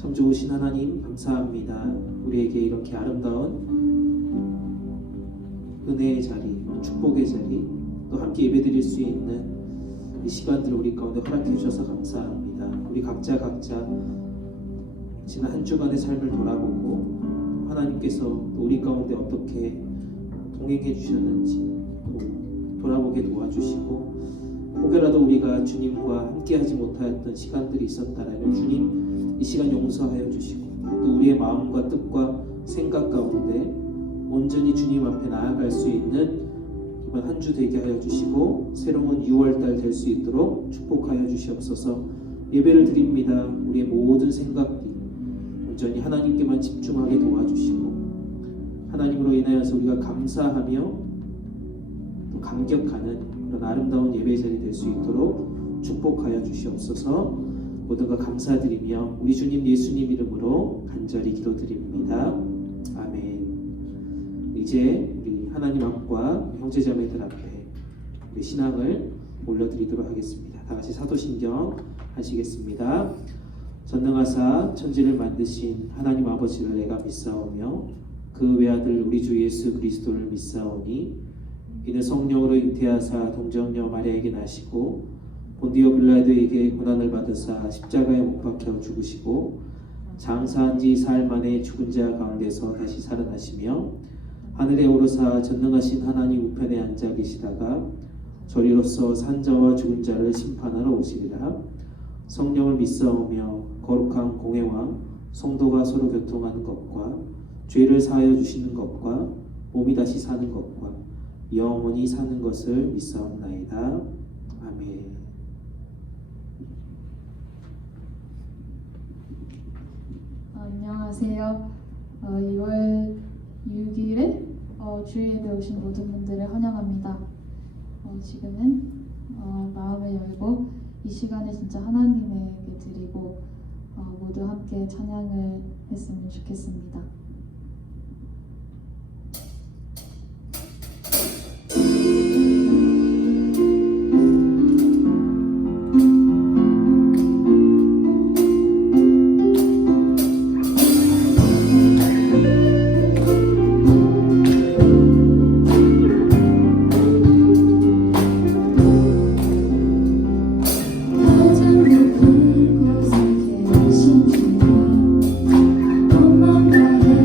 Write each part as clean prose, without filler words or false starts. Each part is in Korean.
참 좋으신 하나님 감사합니다. 우리에게 이렇게 아름다운 은혜의 자리, 축복의 자리, 또 함께 예배드릴 수 있는 이 시간들을 우리 가운데 허락해 주셔서 감사합니다. 우리 각자 지난 한 주간의 삶을 돌아보고 하나님께서 또 우리 가운데 어떻게 동행해 주셨는지 또 돌아보게 도와주시고, 혹여라도 우리가 주님과 함께하지 못하였던 시간들이 있었다라면 주님 이 시간 용서하여 주시고, 또 우리의 마음과 뜻과 생각 가운데 온전히 주님 앞에 나아갈 수 있는 이번 한 주 되게 하여 주시고, 새로운 6월달 될 수 있도록 축복하여 주시옵소서. 예배를 드립니다. 우리의 모든 생각들이 온전히 하나님께만 집중하게 도와주시고, 하나님으로 인하여서 우리가 감사하며 또 감격하는 그런 아름다운 예배 자리 될 수 있도록 축복하여 주시옵소서. 모든 것 감사드리며 우리 주님 예수님 이름으로 간절히 기도드립니다. 아멘. 이제 우리 하나님 앞과 형제자매들 앞에 우리 신앙을 올려드리도록 하겠습니다. 다 같이 사도신경 하시겠습니다. 전능하사 천지를 만드신 하나님 아버지를 내가 믿사오며 그 외아들 우리 주 예수 그리스도를 믿사오니 이는 성령으로 잉태하사 동정녀 마리아에게 나시고 본디오 빌라도에게 고난을 받으사 십자가에 못 박혀 죽으시고 장사한 지 사흘 만에 죽은 자 가운데서 다시 살아나시며 하늘에 오르사 전능하신 하나님 우편에 앉아 계시다가 저리로서 산자와 죽은 자를 심판하러 오시리라. 성령을 믿사오며 거룩한 공회와 성도가 서로 교통하는 것과 죄를 사하여 주시는 것과 몸이 다시 사는 것과 영원히 사는 것을 믿사옵나이다. 아멘. 안녕하세요. 2월 6일에 주일예배 오신 모든 분들을 환영합니다. 지금은 마음을 열고 이 시간을 진짜 하나님에게 드리고 모두 함께 찬양을 했으면 좋겠습니다. 가장 높은 곳에 계신 주님, 엄마가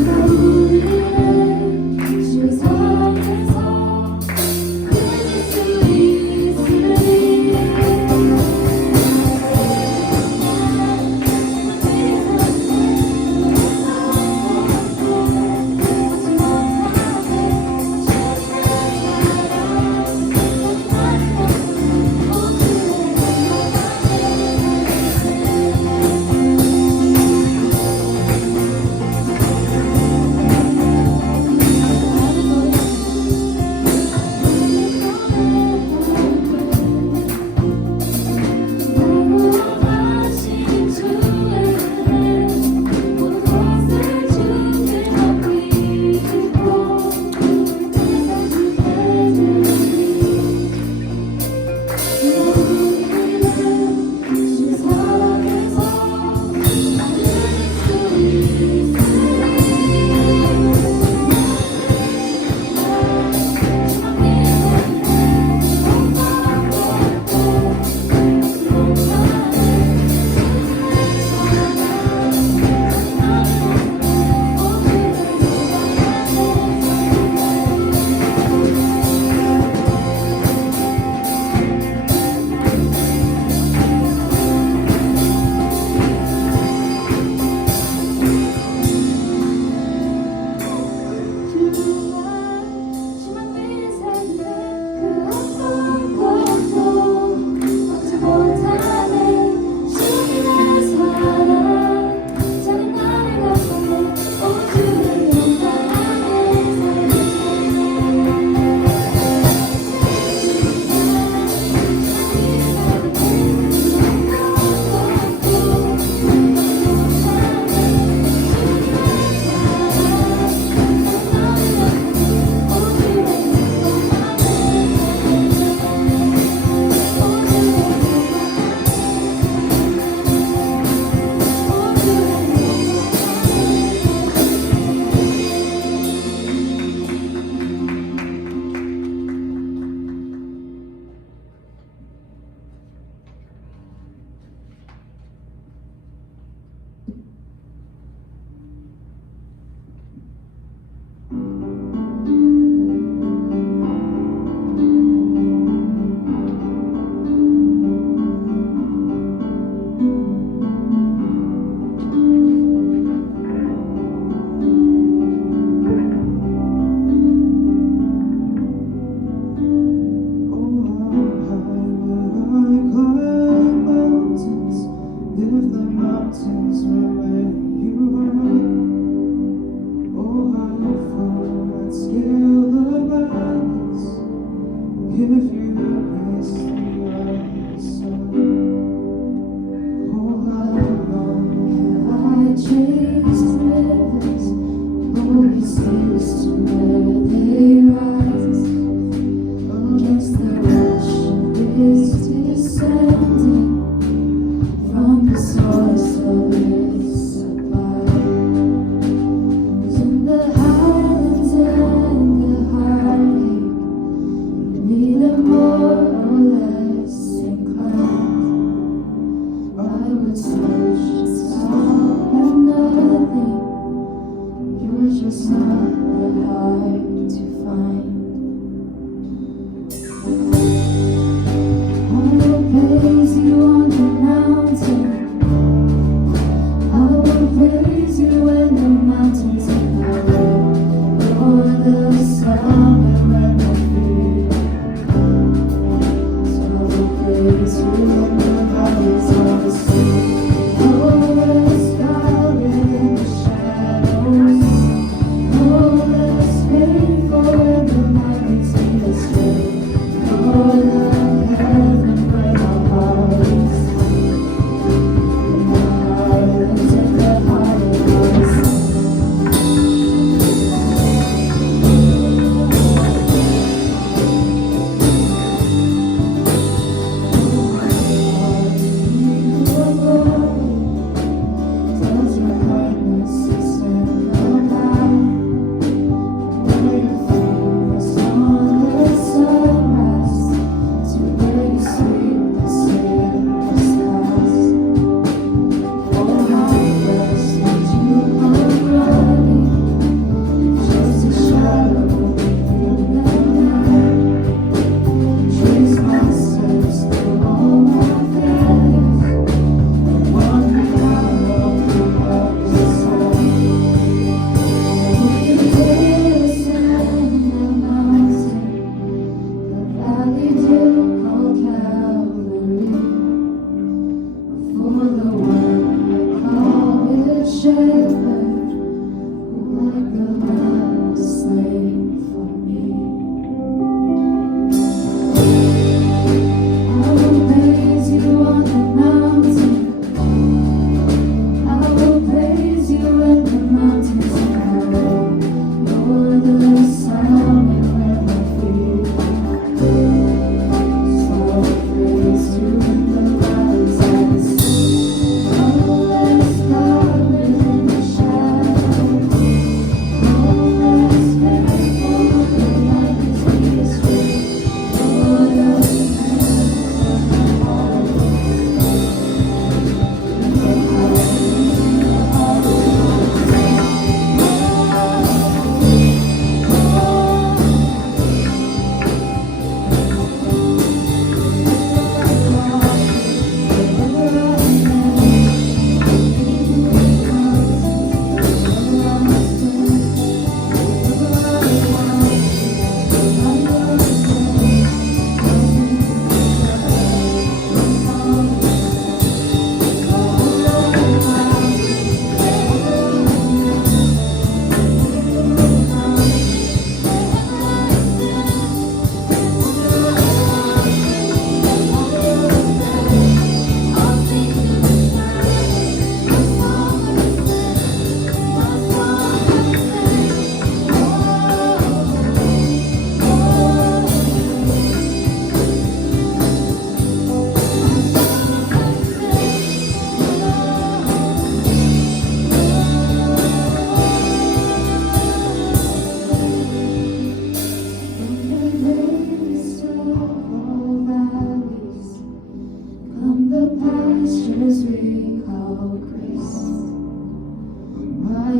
주 손에서 끊을 수 있으리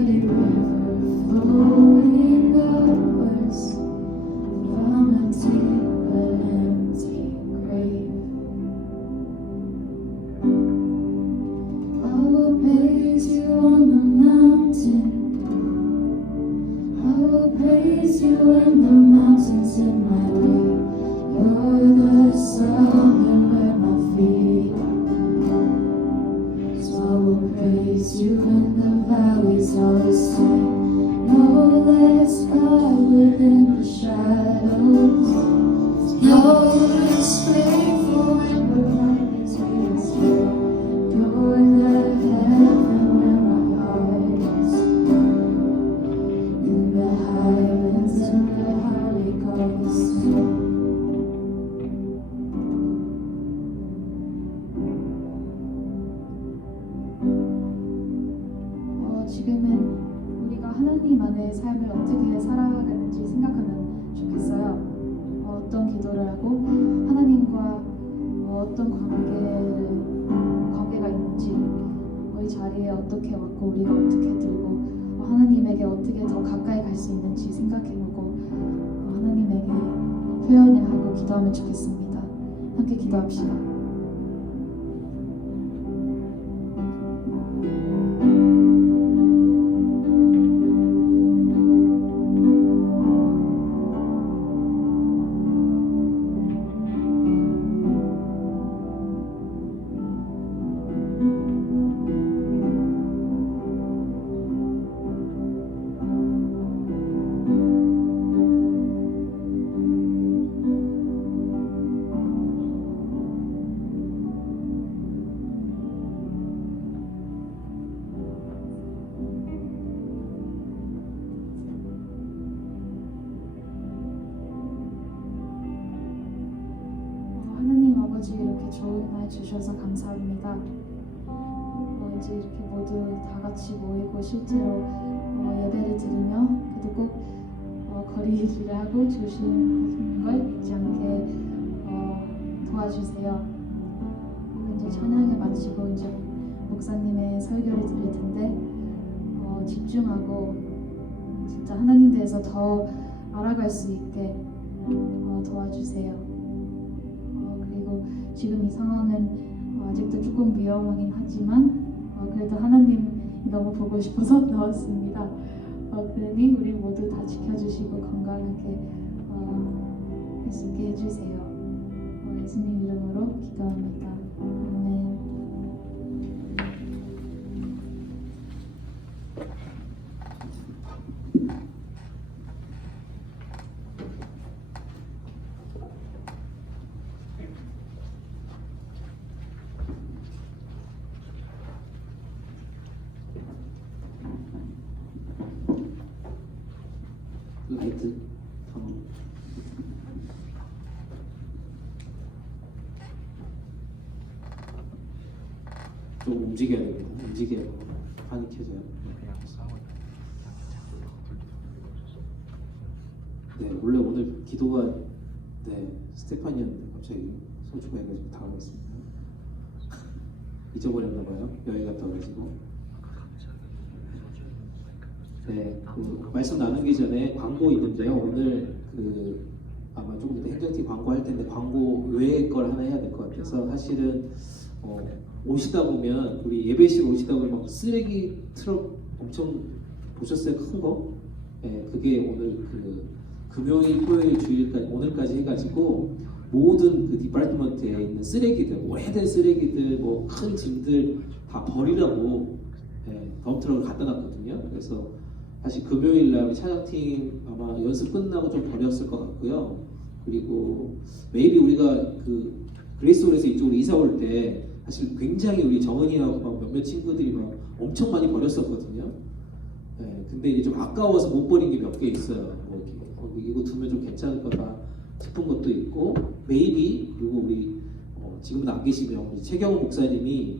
muddy river flowing upwards from a deep but empty grave. I will praise you on the mountain. I will praise you when the mountains in my way. You're the sun and where my feet are. So I will praise you when the valleys are the same. No less God within the shadows. No less faithful when the light is restored. You're the heaven where my heart is. In the highlands of the Holy Ghost. 지금은 우리가 하나님 안의 삶을 어떻게 살아가는지 생각하면 좋겠어요. 어떤 기도를 하고 하나님과 어떤 관계가 있는지, 이 자리에 어떻게 왔고 우리가 어떻게 들고 하나님에게 어떻게 더 가까이 갈 수 있는지 생각해보고 하나님에게 표현을 하고 기도하면 좋겠습니다. 함께 기도합시다. 아버지 이렇게 좋은 날 주셔서 감사합니다. 이제 이렇게 모두 다 같이 모이고 실제로 예배를 드리며 그래도 꼭 거리두기를 하고 조심하는 걸 잊지 않게 도와주세요. 그리고 이제 찬양을 마치고 이제 목사님의 설교를 드릴 텐데 집중하고 진짜 하나님 대해서 더 알아갈 수 있게 도와주세요. 그리고 지금 이 상황은 아직도 조금 위험하긴 하지만 그래도 하나님이 너무 보고 싶어서 나왔습니다. 그러니 우리 모두 다 지켜주시고 건강하게 할 수 있게 해주세요. 예수님 이름으로 기도합니다. 아멘. 라이트 좀 움직여야 됩니다. 움직여야 판이 켜져요. 네, 원래 오늘 기도가 스테파니였는데 갑자기 소주가 해가지고 당황했습니다. 잊어버렸나봐요. 여행 갔다 와가지고. 네, 말씀 나누기 전에 광고 있는데요. 오늘 아마 조금 이따 행정팀 광고할 텐데 광고 외의 걸 하나 해야 될 것 같아서 사실은 오시다 보면 우리 예배실 오시다 보면 막 쓰레기 트럭 엄청 보셨어요? 큰 거? 네, 그게 오늘 금요일, 토요일, 주일까지 오늘까지 해가지고 모든 디파트먼트에 있는 쓰레기들, 오래된 쓰레기들, 뭐 큰 짐들 다 버리라고 덤트럭을 갖다 놨거든요. 그래서 사실 금요일날 우리 찬양팀 아마 연습 끝나고 좀 버렸을 것 같고요. 그리고 매일이 우리가 그레이스홀에서 이쪽으로 이사 올 때 사실 굉장히 우리 정은이하고 막 몇몇 친구들이 막 엄청 많이 버렸었거든요. 네, 근데 이제 좀 아까워서 못 버린 게 몇 개 있어요. 이거 두면 좀 괜찮을 거다 싶은 것도 있고, 메이비 그리고 우리 지금은 안 계시면 우리 최경훈 목사님이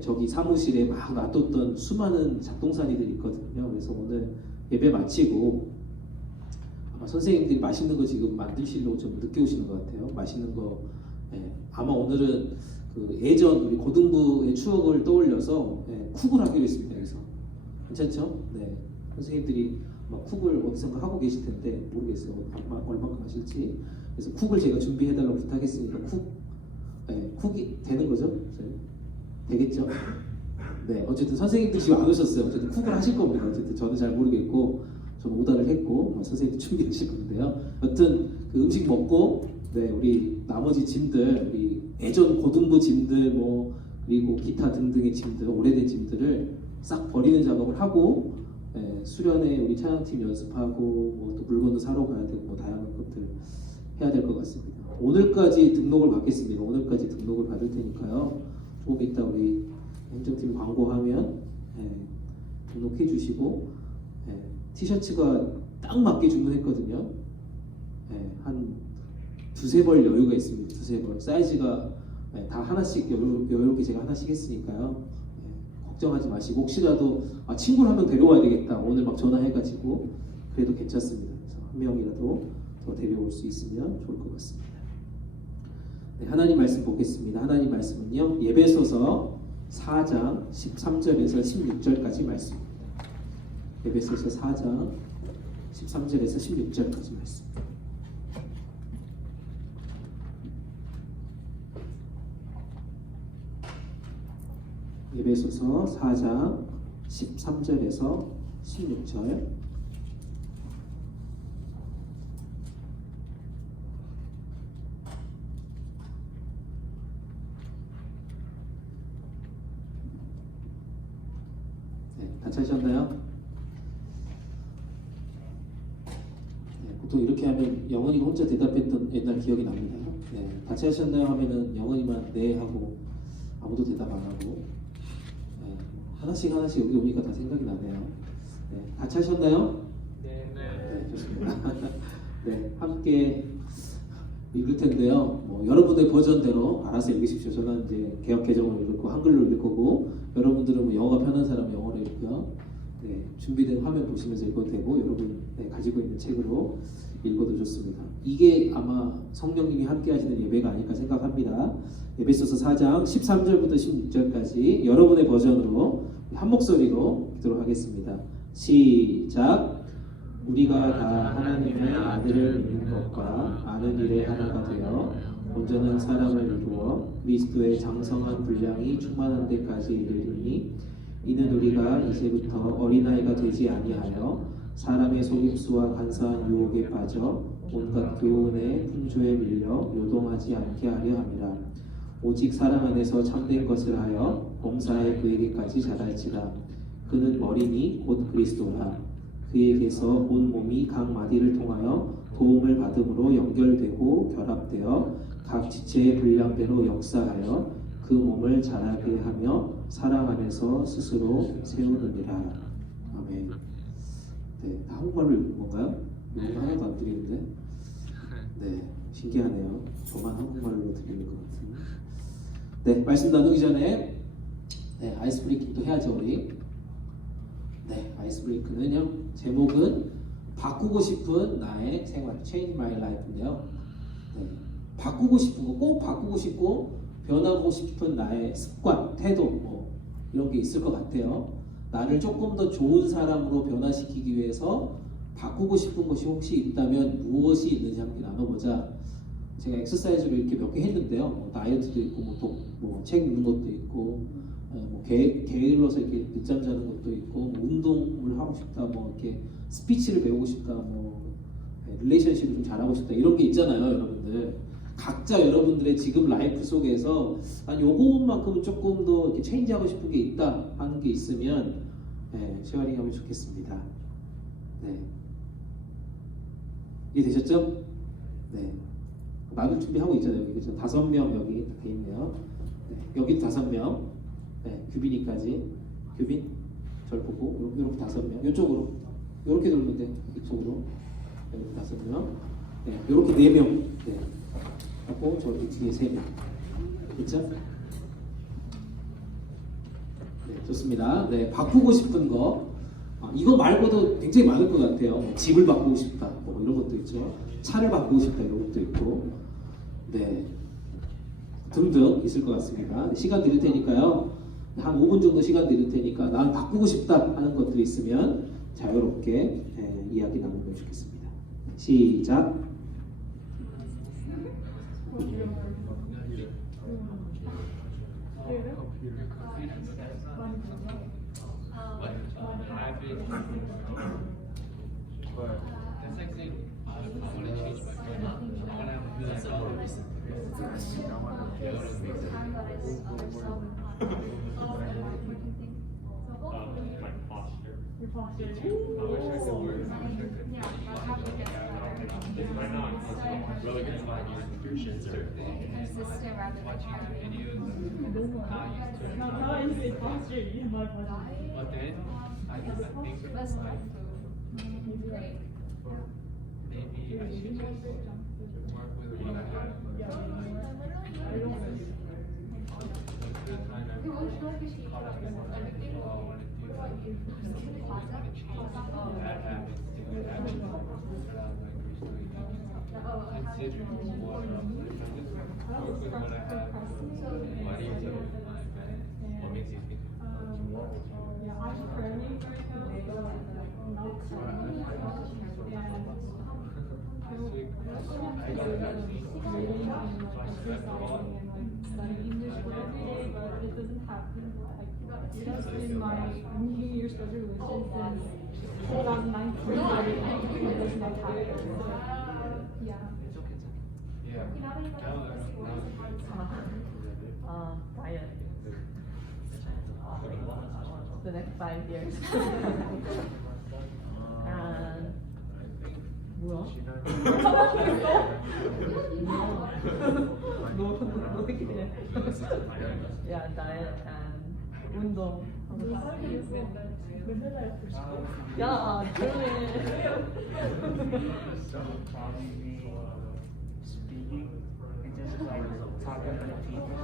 저기 사무실에 막 놔뒀던 수많은 작동산이들이 있거든요. 그래서 오늘 예배 마치고 아마 선생님들이 맛있는 거 지금 만드시려고 좀 늦게 오시는 것 같아요. 맛있는 거 아마 오늘은 예전 우리 고등부의 추억을 떠올려서 쿡을 하기로 했습니다. 그래서 괜찮죠? 네, 선생님들이 막 쿡을 어디선가 하고 계실 텐데 모르겠어요. 얼마큼 하실지. 그래서 쿡을 제가 준비해달라고 부탁했으니까 쿡이 되는 거죠? 되겠죠? 네, 어쨌든 선생님들 지금 안 오셨어요. 어쨌든 쿡을 하실 겁니다. 어쨌든 저는 잘 모르겠고 저는 오다를 했고 선생님들 준비하실 건데요. 여튼 그 음식 먹고 우리 나머지 짐들, 우리 예전 고등부 짐들 그리고 기타 등등의 짐들, 오래된 짐들을 싹 버리는 작업을 하고 수련회 우리 찬양팀 연습하고 또 물건도 사러 가야 되고 다양한 것들 해야 될 것 같습니다. 오늘까지 등록을 받겠습니다. 오늘까지 등록을 받을 테니까요. 조금 이따 우리 행정팀 광고하면 등록해 주시고 티셔츠가 딱 맞게 주문했거든요. 한 두세 벌 여유가 있습니다. 두세 벌 사이즈가 다 하나씩 여유롭게 제가 하나씩 했으니까요. 걱정하지 마시고 혹시라도 친구를 한 명 데려와야 되겠다 오늘 막 전화해가지고 그래도 괜찮습니다. 그래서 한 명이라도 더 데려올 수 있으면 좋을 것 같습니다. 하나님 말씀 보겠습니다. 하나님 말씀은요 에베소서 4장 13절에서 16절까지 말씀입니다. 에베소서 4장 13절에서 16절까지 말씀. 에베소서 4장 13절에서 16절. 다 찾으셨나요? 보통 이렇게 하면 영원이가 혼자 대답했던 옛날 기억이 납니다. 다 찾으셨나요? 하면은 영원이만 네 하고 아무도 대답 안 하고 하나씩 여기 오니까 다 생각이 나네요. 다 찾으셨나요? 네, 좋습니다. 함께 읽을 텐데요. 여러분의 버전대로 알아서 읽으십시오. 저는 이제 개역 개정으로 읽고 한글로 읽을 거고 여러분들은 영어가 편한 사람은 영어로 읽고요. 준비된 화면 보시면서 읽어도 되고 여러분 가지고 있는 책으로 읽어도 좋습니다. 이게 아마 성령님이 함께 하시는 예배가 아닐까 생각합니다. 에베소서 4장 13절부터 16절까지 여러분의 버전으로 한 목소리로 읽도록 하겠습니다. 시작. 우리가 다 하나님의 아들을 믿는 것과 아는 일에 하나가 되어 온전한 사람을 이루어 그리스도의 장성한 분량이 충만한 데까지 이르리니 이는 우리가 이제부터 어린아이가 되지 아니하여 사람의 속임수와 간사한 유혹에 빠져 온갖 교훈의 풍조에 밀려 요동하지 않게 하려 함이라. 오직 사랑 안에서 참된 것을 하여 범사에 그에게까지 자랄지라. 그는 머리니 곧 그리스도라. 그에게서 온 몸이 각 마디를 통하여 도움을 받음으로 연결되고 결합되어 각 지체의 분량대로 역사하여 그 몸을 자라게 하며 사랑 안에서 스스로 세우느니라. 아멘. 다 한국말로 읽는 건가요? 영어 하나도 안 들리는데? 신기하네요. 저만 한국말로 들리는 것 같은. 말씀 나누기 전에 아이스 브레이킹도 해야죠 우리. 아이스 브레이크는요 제목은 바꾸고 싶은 나의 생활, Change My Life인데요. 바꾸고 싶은 거, 꼭 바꾸고 싶고 변하고 싶은 나의 습관, 태도 이런 게 있을 것 같아요. 나를 조금 더 좋은 사람으로 변화시키기 위해서 바꾸고 싶은 것이 혹시 있다면 무엇이 있는지 함께 나눠보자. 제가 엑서사이즈를 이렇게 몇 개 했는데요. 다이어트도 있고 책 읽는 것도 있고 게을러서 이렇게 늦잠 자는 것도 있고 운동을 하고 싶다, 이렇게 스피치를 배우고 싶다, 릴레이션십을 좀 잘하고 싶다 이런 게 있잖아요, 여러분들. 각자 여러분들의 지금 라이프 속에서 요것만큼은 조금 더 이렇게 체인지하고 싶은 게 있다 하는 게 있으면 쉐어링하면 좋겠습니다. 이해되셨죠? 나눌 준비하고 있잖아요. 여기 그죠? 5명 여기 돼 있네요. 여기 5명. 규빈이까지. 규빈 절 보고 이렇게 5명. 이쪽으로 이렇게 돌면 돼. 이쪽으로 이렇게 5명. 이렇게 4명. 하고 저기 뒤에 3명. 그렇죠? 좋습니다. 바꾸고 싶은 거. 이거 말고도 굉장히 많을 것 같아요. 집을 바꾸고 싶다, 이런 것도 있죠. 차를 바꾸고 싶다, 이런 것도 있고, 등등 있을 것 같습니다. 시간 드릴 테니까요. 한 5분 정도 시간 드릴 테니까 난 바꾸고 싶다 하는 것들이 있으면 자유롭게 이야기 나누면 좋겠습니다. 시작. My posture. Your posture. I wish I could work. I wish I could. Why not? It's really good to your shins are Consistent rather than watching the videos. Now I say posture, you my posture. But then I think Let's go. Great. maybe I should just work with what I have. I don't want to do Like the time I caught up in what I want to do. I want to change bad habits, do bad habits. But I was like recently considering what work with what I have. Why do you do it? What makes you think? Yeah, I'm currently not currently. I got a vaccine. So I slept a lot. Study English for every day, but it doesn't happen. Like, in my New Year's resolution since 2019, it does not happen. So, yeah. Yeah. Diet. The next 5 years. And 뭐야? Yeah, diet and 운동. 야, 조용히. Probably speaking and just like talking to people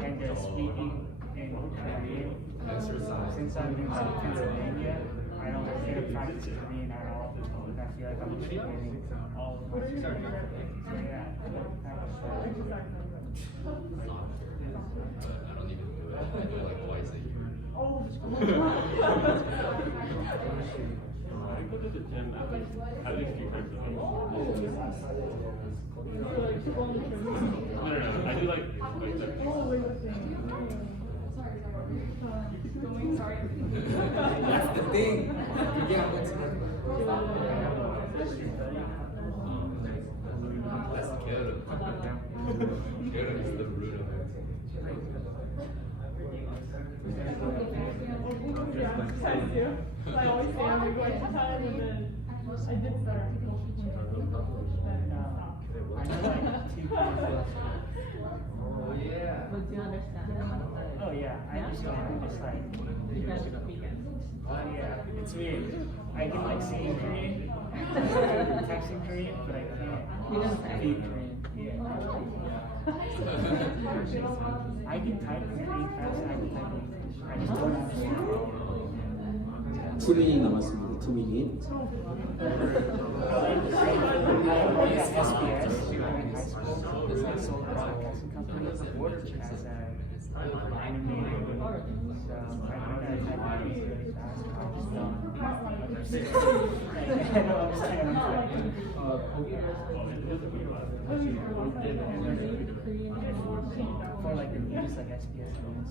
and just speaking in Korean. Since I'm in Pennsylvania, I don't get to practice Korean at all. And I feel like I'm forgetting all of my Korean. So yeah, I don't even do it. I do it like twice a year. I go to the gym at least 2 times a week. No. I do like that. That's the thing. Yeah, what's That's Kyoto. Kyoto is the root of it. I always say I'm going to time, and then I did start. I know like 2 classes. Oh yeah. But do you understand? Oh yeah, I understand. I'm just like, You guys speak it. yeah, it's weird. I can like say in Korean, text in Korean, but I You can't don't speak Korean. Yeah. I can type in Korean fast, I can type in English. I just don't understand. 2미닛 남았습니다. 2미닛. SBS in high school is like sold broadcasting company as an animator. So I learned that type of things really fast. I just don't understand. I don't understand. For like the news, like SBS news,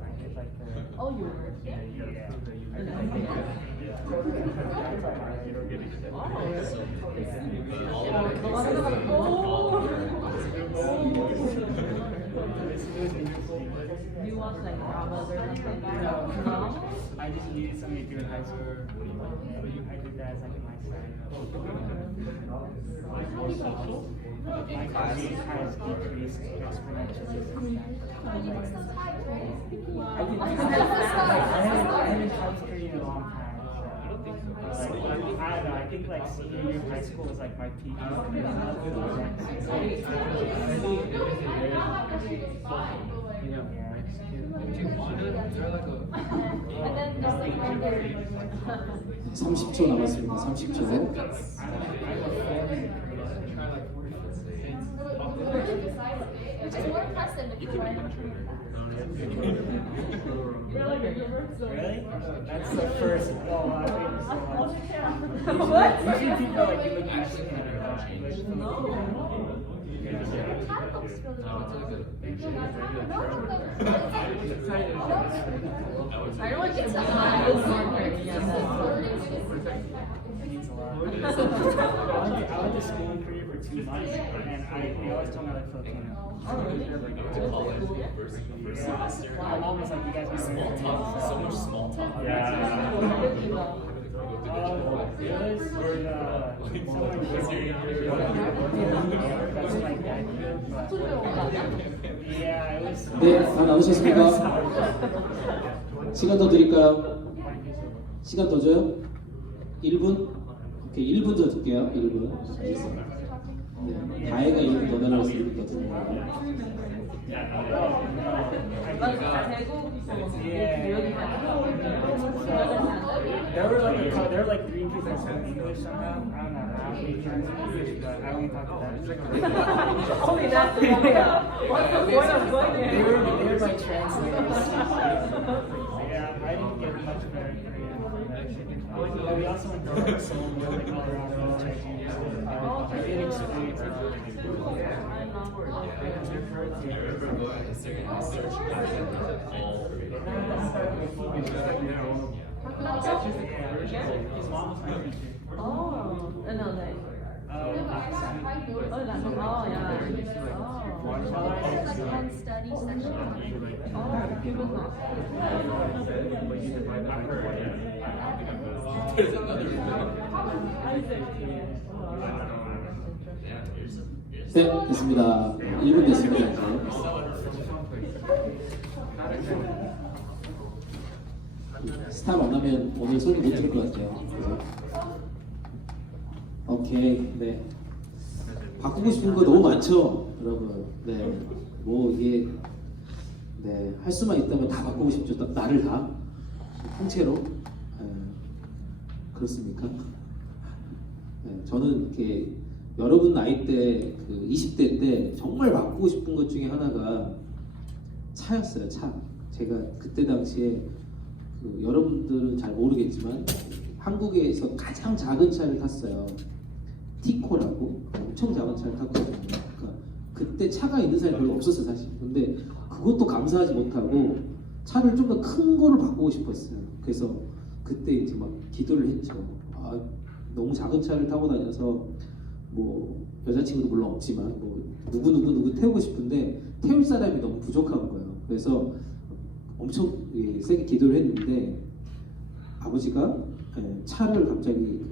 I get like the Oh, you were. yeah. Do you watch like dramas or something? No. I just needed something to do in high school. I did that as like my side. My Korean has decreased exponentially. I haven't talked Korean in a long time. So, like, I don't know. I think like senior year of high school was like my peak. And then just like random. 30초 남았습니다. 30초. Which is more impressive if you try. You're like a giver, so. Really? That's the first. Oh, I think so. What? Usually people are like, you look Mexican or English. No. I don't get my Means a lot. I went to school in Korea for 2 months, and they always told me I like Filipino. Oh, really? My mom was like, you guys are small talk, so much small talk. Yeah. It was in that's like that. Yeah, it was. 네, 다 나오셨습니까? 시간 더 드릴까요? 시간 더 줘요? 1분? 오케이, 1분 더 줄게요. 1분. 알겠습니다. 네, 다혜가 1분 더 달라고 했으면 1분 더 드는 거예요. There were like 3 people from English somehow. I don't know how they turned to English, but I only talked to them. Only that. What's the point of going They here? were like translators. Yeah, I didn't get much better Korean. But we also went to like Seoul, like Colorado, I did experience it. His mom was my teacher. Oh, another. Oh, yeah. study section. There's another 네, 됐습니다. 1분 됐습니다. 이제. 스타 만나면 오늘 소리 못 들을 것 같아요. 그죠? 오케이, 네. 바꾸고 싶은 거 너무 많죠, 여러분. 네, 뭐 이게 네, 할 수만 있다면 다 바꾸고 싶죠. 나를 다 통째로. 그렇습니까? 네, 저는 이렇게 여러분 나이 때, 그 20대 때 정말 바꾸고 싶은 것 중에 하나가 차였어요. 차. 제가 그때 당시에 그 여러분들은 잘 모르겠지만 한국에서 가장 작은 차를 탔어요. 티코라고 엄청 작은 차를 탔거든요. 그러니까 그때 차가 있는 사람이 별로 없었어요, 사실. 근데 그것도 감사하지 못하고 차를 좀 더 큰 거를 바꾸고 싶었어요. 그래서 그때 이제 막 기도를 했죠. 아, 너무 작은 차를 타고 다녀서 뭐 여자친구도 물론 없지만 뭐 누구 태우고 싶은데 태울 사람이 너무 부족한 거예요. 그래서 엄청 세게 기도를 했는데 아버지가 차를 갑자기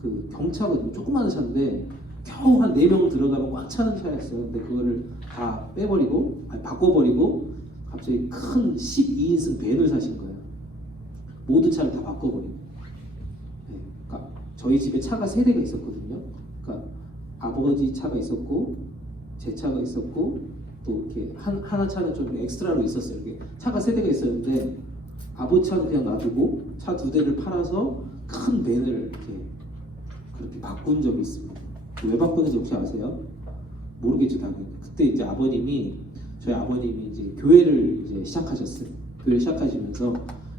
그 경차거든요. 조그마한 차인데 겨우 한 4명 들어가면 꽉 차는 차였어요. 근데 그거를 다 빼버리고 바꿔버리고 갑자기 큰 12인승 밴을 사신 거예요. 모든 차를 다 바꿔버리고. 그러니까 저희 집에 차가 3대가 있었거든요. 그러니까 아버지 차가 있었고 제 차가 있었고 또 이렇게 하나 차는 좀 엑스트라로 있었어요. 이렇게 차가 3대가 있었는데 아버지 차는 그냥 놔두고 차 2대를 팔아서 큰 밴을 이렇게 그렇게 바꾼 적이 있습니다. 왜 바꾸는지 혹시 아세요? 모르겠죠, 당연히. 그때 이제 저희 아버님이 이제 교회를 이제 시작하셨어요. 교회를 시작하시면서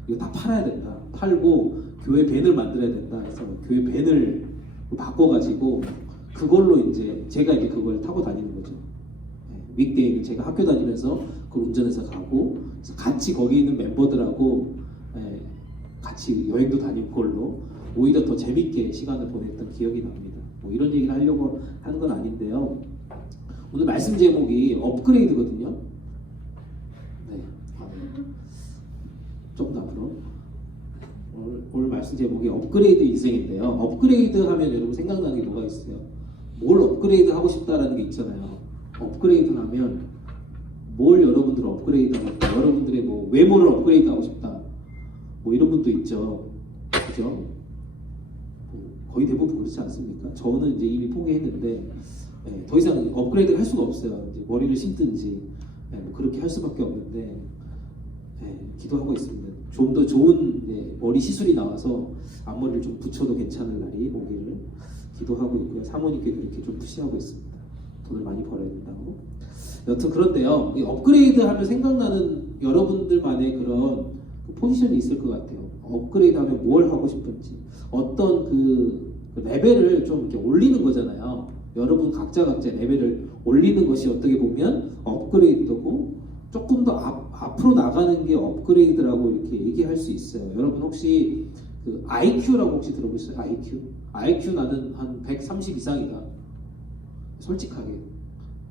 이거 다 팔아야 된다. 팔고 교회 밴을 만들어야 된다. 그래서 교회 밴을 바꿔가지고 그걸로 이제 제가 이제 그걸 타고 다니는 거죠. 윅데이는 제가 학교 다니면서 그걸 운전해서 가고 같이 거기 있는 멤버들하고 같이 여행도 다니고 그걸로 오히려 더 재밌게 시간을 보냈던 기억이 납니다. 뭐 이런 얘기를 하려고 하는 건 아닌데요. 오늘 말씀 제목이 업그레이드거든요. 네. 조금 더 앞으로. 오늘 말씀 제목이 업그레이드 인생인데요. 업그레이드 하면 여러분 생각나는 게 뭐가 있어요? 뭘 업그레이드 하고 싶다라는 게 있잖아요. 업그레이드 하면 뭘 여러분들 업그레이드 하고 싶다. 여러분들의 뭐 외모를 업그레이드 하고 싶다. 뭐 이런 분도 있죠. 그죠? 거의 대부분 그렇지 않습니까? 저는 이제 이미 포기했는데 더 이상 업그레이드를 할 수가 없어요. 이제 머리를 심든지 뭐 그렇게 할 수밖에 없는데 기도하고 있습니다. 좀 더 좋은 머리 시술이 나와서 앞머리를 좀 붙여도 괜찮을 날이 오기를 기도하고 있고요. 사모님께도 이렇게 좀 푸시하고 있습니다. 돈을 많이 벌어야 된다고. 여튼 그런데요, 이 업그레이드 하면 생각나는 여러분들만의 그런 그 포지션이 있을 것 같아요. 업그레이드 하면 뭘 하고 싶은지, 어떤 그 레벨을 좀 이렇게 올리는 거잖아요. 여러분 각자 레벨을 올리는 것이 어떻게 보면 업그레이드고, 조금 더 앞으로 나가는 게 업그레이드라고 이렇게 얘기할 수 있어요. 여러분 혹시 그 IQ라고 혹시 들어보셨어요? IQ 나는 한 130 이상이다. 솔직하게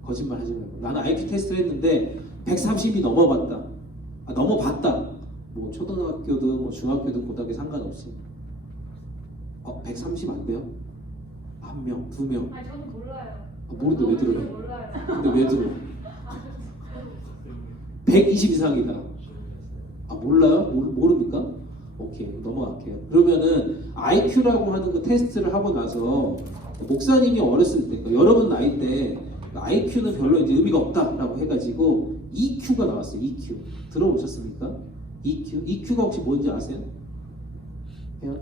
거짓말 하지 말고, 나는 IQ 테스트를 했는데 130이 넘어봤다. 뭐 초등학교든 뭐 중학교든 고등학교 상관없이 130 안 돼요? 한 명, 두 명. 아니 저는 몰라요. 모르는데 왜 들어요? 몰라요. 근데 왜 들어? 120 이상이다. 몰라요? 모릅니까? 오케이, 넘어갈게요. 그러면은 IQ라고 하는 그 테스트를 하고 나서 목사님이 어렸을 때, 그러니까 여러분 나이 때 IQ는 별로 이제 의미가 없다라고 해가지고 EQ가 나왔어요. EQ 들어보셨습니까? EQ가 혹시 뭔지 아세요? 그냥?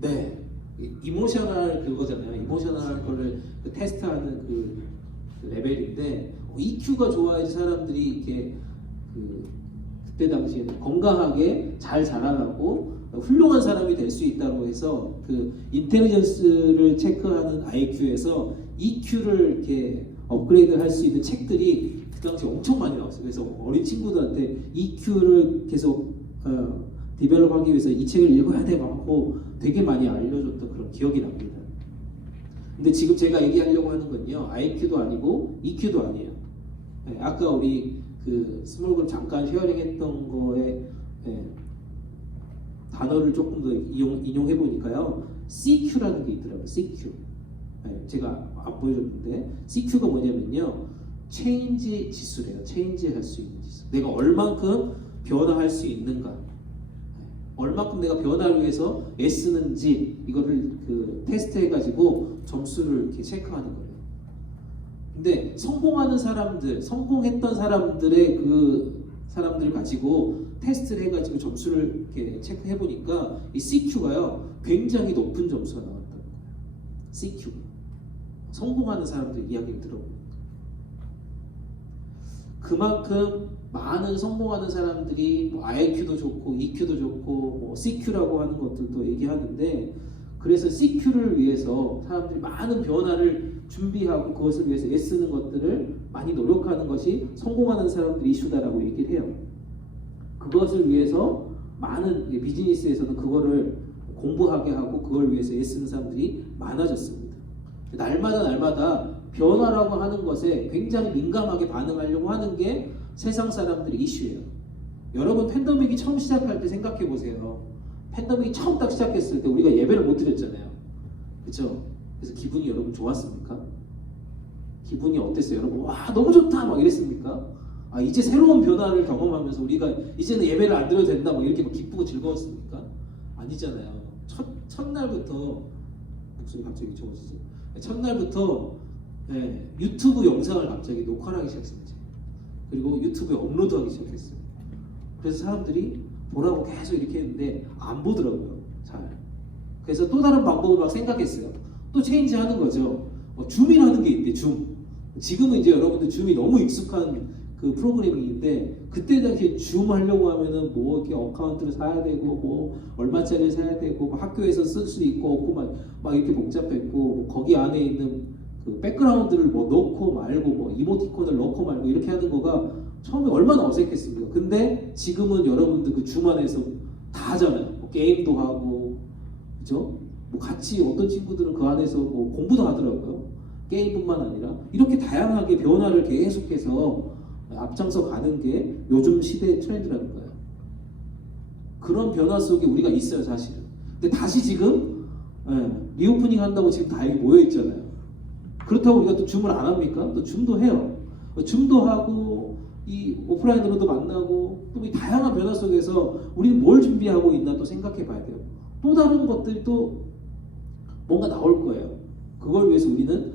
네, 이모셔널 그거잖아요. 이모셔널 거를 그 테스트하는 그 레벨인데, EQ가 좋아야지 사람들이 이렇게 그때 당시에는 건강하게 잘 자라나고 훌륭한 사람이 될 수 있다고 해서 그 인텔리전스를 체크하는 IQ에서 EQ를 이렇게 업그레이드 할 수 있는 책들이 그 당시에 엄청 많이 나왔어요. 그래서 어린 친구들한테 EQ를 계속 디벨롭하기 위해서 이 책을 읽어야 돼 하고 되게 많이 알려줬던 그런 기억이 납니다. 근데 지금 제가 얘기하려고 하는 건요, IQ도 아니고 EQ도 아니에요. 네, 아까 우리 그 스몰그룹 잠깐 쉐어링했던 거에 단어를 조금 더 인용해 보니까요, CQ라는 게 있더라고요. CQ. 네, 제가 안 보여줬는데 CQ가 뭐냐면요, 체인지 지수래요. 체인지 할 수 있는 지수. 내가 얼만큼 변화할 수 있는가, 얼만큼 내가 변화를 위해서 애쓰는지, 이거를 그 테스트해 가지고 점수를 이렇게 체크하는 거예요. 근데 성공하는 사람들, 성공했던 사람들의 그 사람들을 가지고 테스트를 해가지고 점수를 이렇게 체크해 보니까 이 CQ가요 굉장히 높은 점수가 나왔다는 거예요. CQ. 성공하는 사람들 이야기를 들어보니까 그만큼 많은 성공하는 사람들이 뭐 IQ도 좋고 EQ도 좋고 뭐 CQ라고 하는 것들도 얘기하는데, 그래서 CQ를 위해서 사람들이 많은 변화를 준비하고 그것을 위해서 애쓰는 것들을 많이 노력하는 것이 성공하는 사람들의 이슈다라고 얘기를 해요. 그것을 위해서 많은 비즈니스에서는 그거를 공부하게 하고 그걸 위해서 애쓰는 사람들이 많아졌습니다. 날마다 변화라고 하는 것에 굉장히 민감하게 반응하려고 하는 게 세상 사람들의 이슈예요. 여러분 팬데믹이 처음 시작할 때 생각해 보세요. 팬데믹이 처음 딱 시작했을 때 우리가 예배를 못 드렸잖아요. 그렇죠? 그래서 기분이 여러분 좋았습니까? 기분이 어땠어요? 여러분 와 너무 좋다 막 이랬습니까? 이제 새로운 변화를 경험하면서 우리가 이제는 예배를 안 드려도 된다 막 이렇게 막 기쁘고 즐거웠습니까? 아니잖아요. 첫날부터 목소리 갑자기 좋아지죠. 첫날부터 유튜브 영상을 갑자기 녹화를 하기 시작했습니다. 그리고 유튜브에 업로드하기 시작했어요. 그래서 사람들이 보라고 계속 이렇게 했는데 안 보더라고요. 잘. 그래서 또 다른 방법을 막 생각했어요. 또 체인지 하는 거죠. 줌이라는 게 있대. 줌. 지금은 이제 여러분들 줌이 너무 익숙한 그 프로그래밍인데, 그때 당시에 줌 하려고 하면은 뭐 이렇게 어카운트를 사야 되고 뭐 얼마짜리 사야 되고 뭐 학교에서 쓸 수 있고 없고 막 이렇게 복잡했고, 뭐 거기 안에 있는 그 백그라운드를 뭐 넣고 말고 뭐 이모티콘을 넣고 말고 이렇게 하는 거가 처음에 얼마나 어색했습니까? 근데 지금은 여러분들 그 줌 안에서 다 하잖아요. 뭐 게임도 하고, 그죠? 뭐 같이 어떤 친구들은 그 안에서 뭐 공부도 하더라고요. 게임뿐만 아니라 이렇게 다양하게 변화를 계속해서 앞장서 가는 게 요즘 시대의 트렌드라는 거예요. 그런 변화 속에 우리가 있어요, 사실은. 근데 다시 지금 리오프닝 한다고 지금 다 여기 모여 있잖아요. 그렇다고 우리가 또 줌을 안 합니까? 또 줌도 해요. 줌도 하고 이 오프라인으로도 만나고, 또 이 다양한 변화 속에서 우리는 뭘 준비하고 있나 또 생각해 봐야 돼요. 또 다른 것들이 또 뭔가 나올 거예요. 그걸 위해서 우리는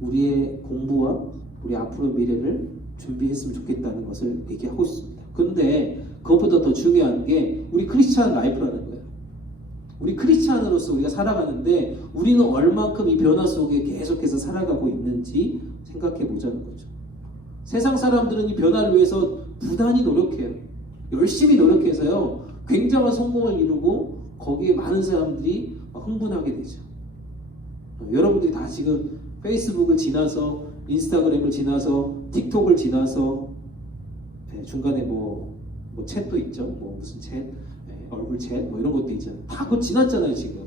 우리의 공부와 우리 앞으로 미래를 준비했으면 좋겠다는 것을 얘기하고 있습니다. 근데 그것보다 더 중요한 게 우리 크리스찬 라이프라는 거예요. 우리 크리스찬으로서 우리가 살아가는데 우리는 얼만큼 이 변화 속에 계속해서 살아가고 있는지 생각해 보자는 거죠. 세상 사람들은 이 변화를 위해서 부단히 노력해요. 열심히 노력해서요. 굉장한 성공을 이루고 거기에 많은 사람들이 흥분하게 되죠. 여러분들이 다 지금 페이스북을 지나서 인스타그램을 지나서 틱톡을 지나서 중간에 뭐 챗도 있죠. 뭐 무슨 챗, 얼굴 챗 뭐 이런 것도 있잖아요. 다 그거 지났잖아요 지금.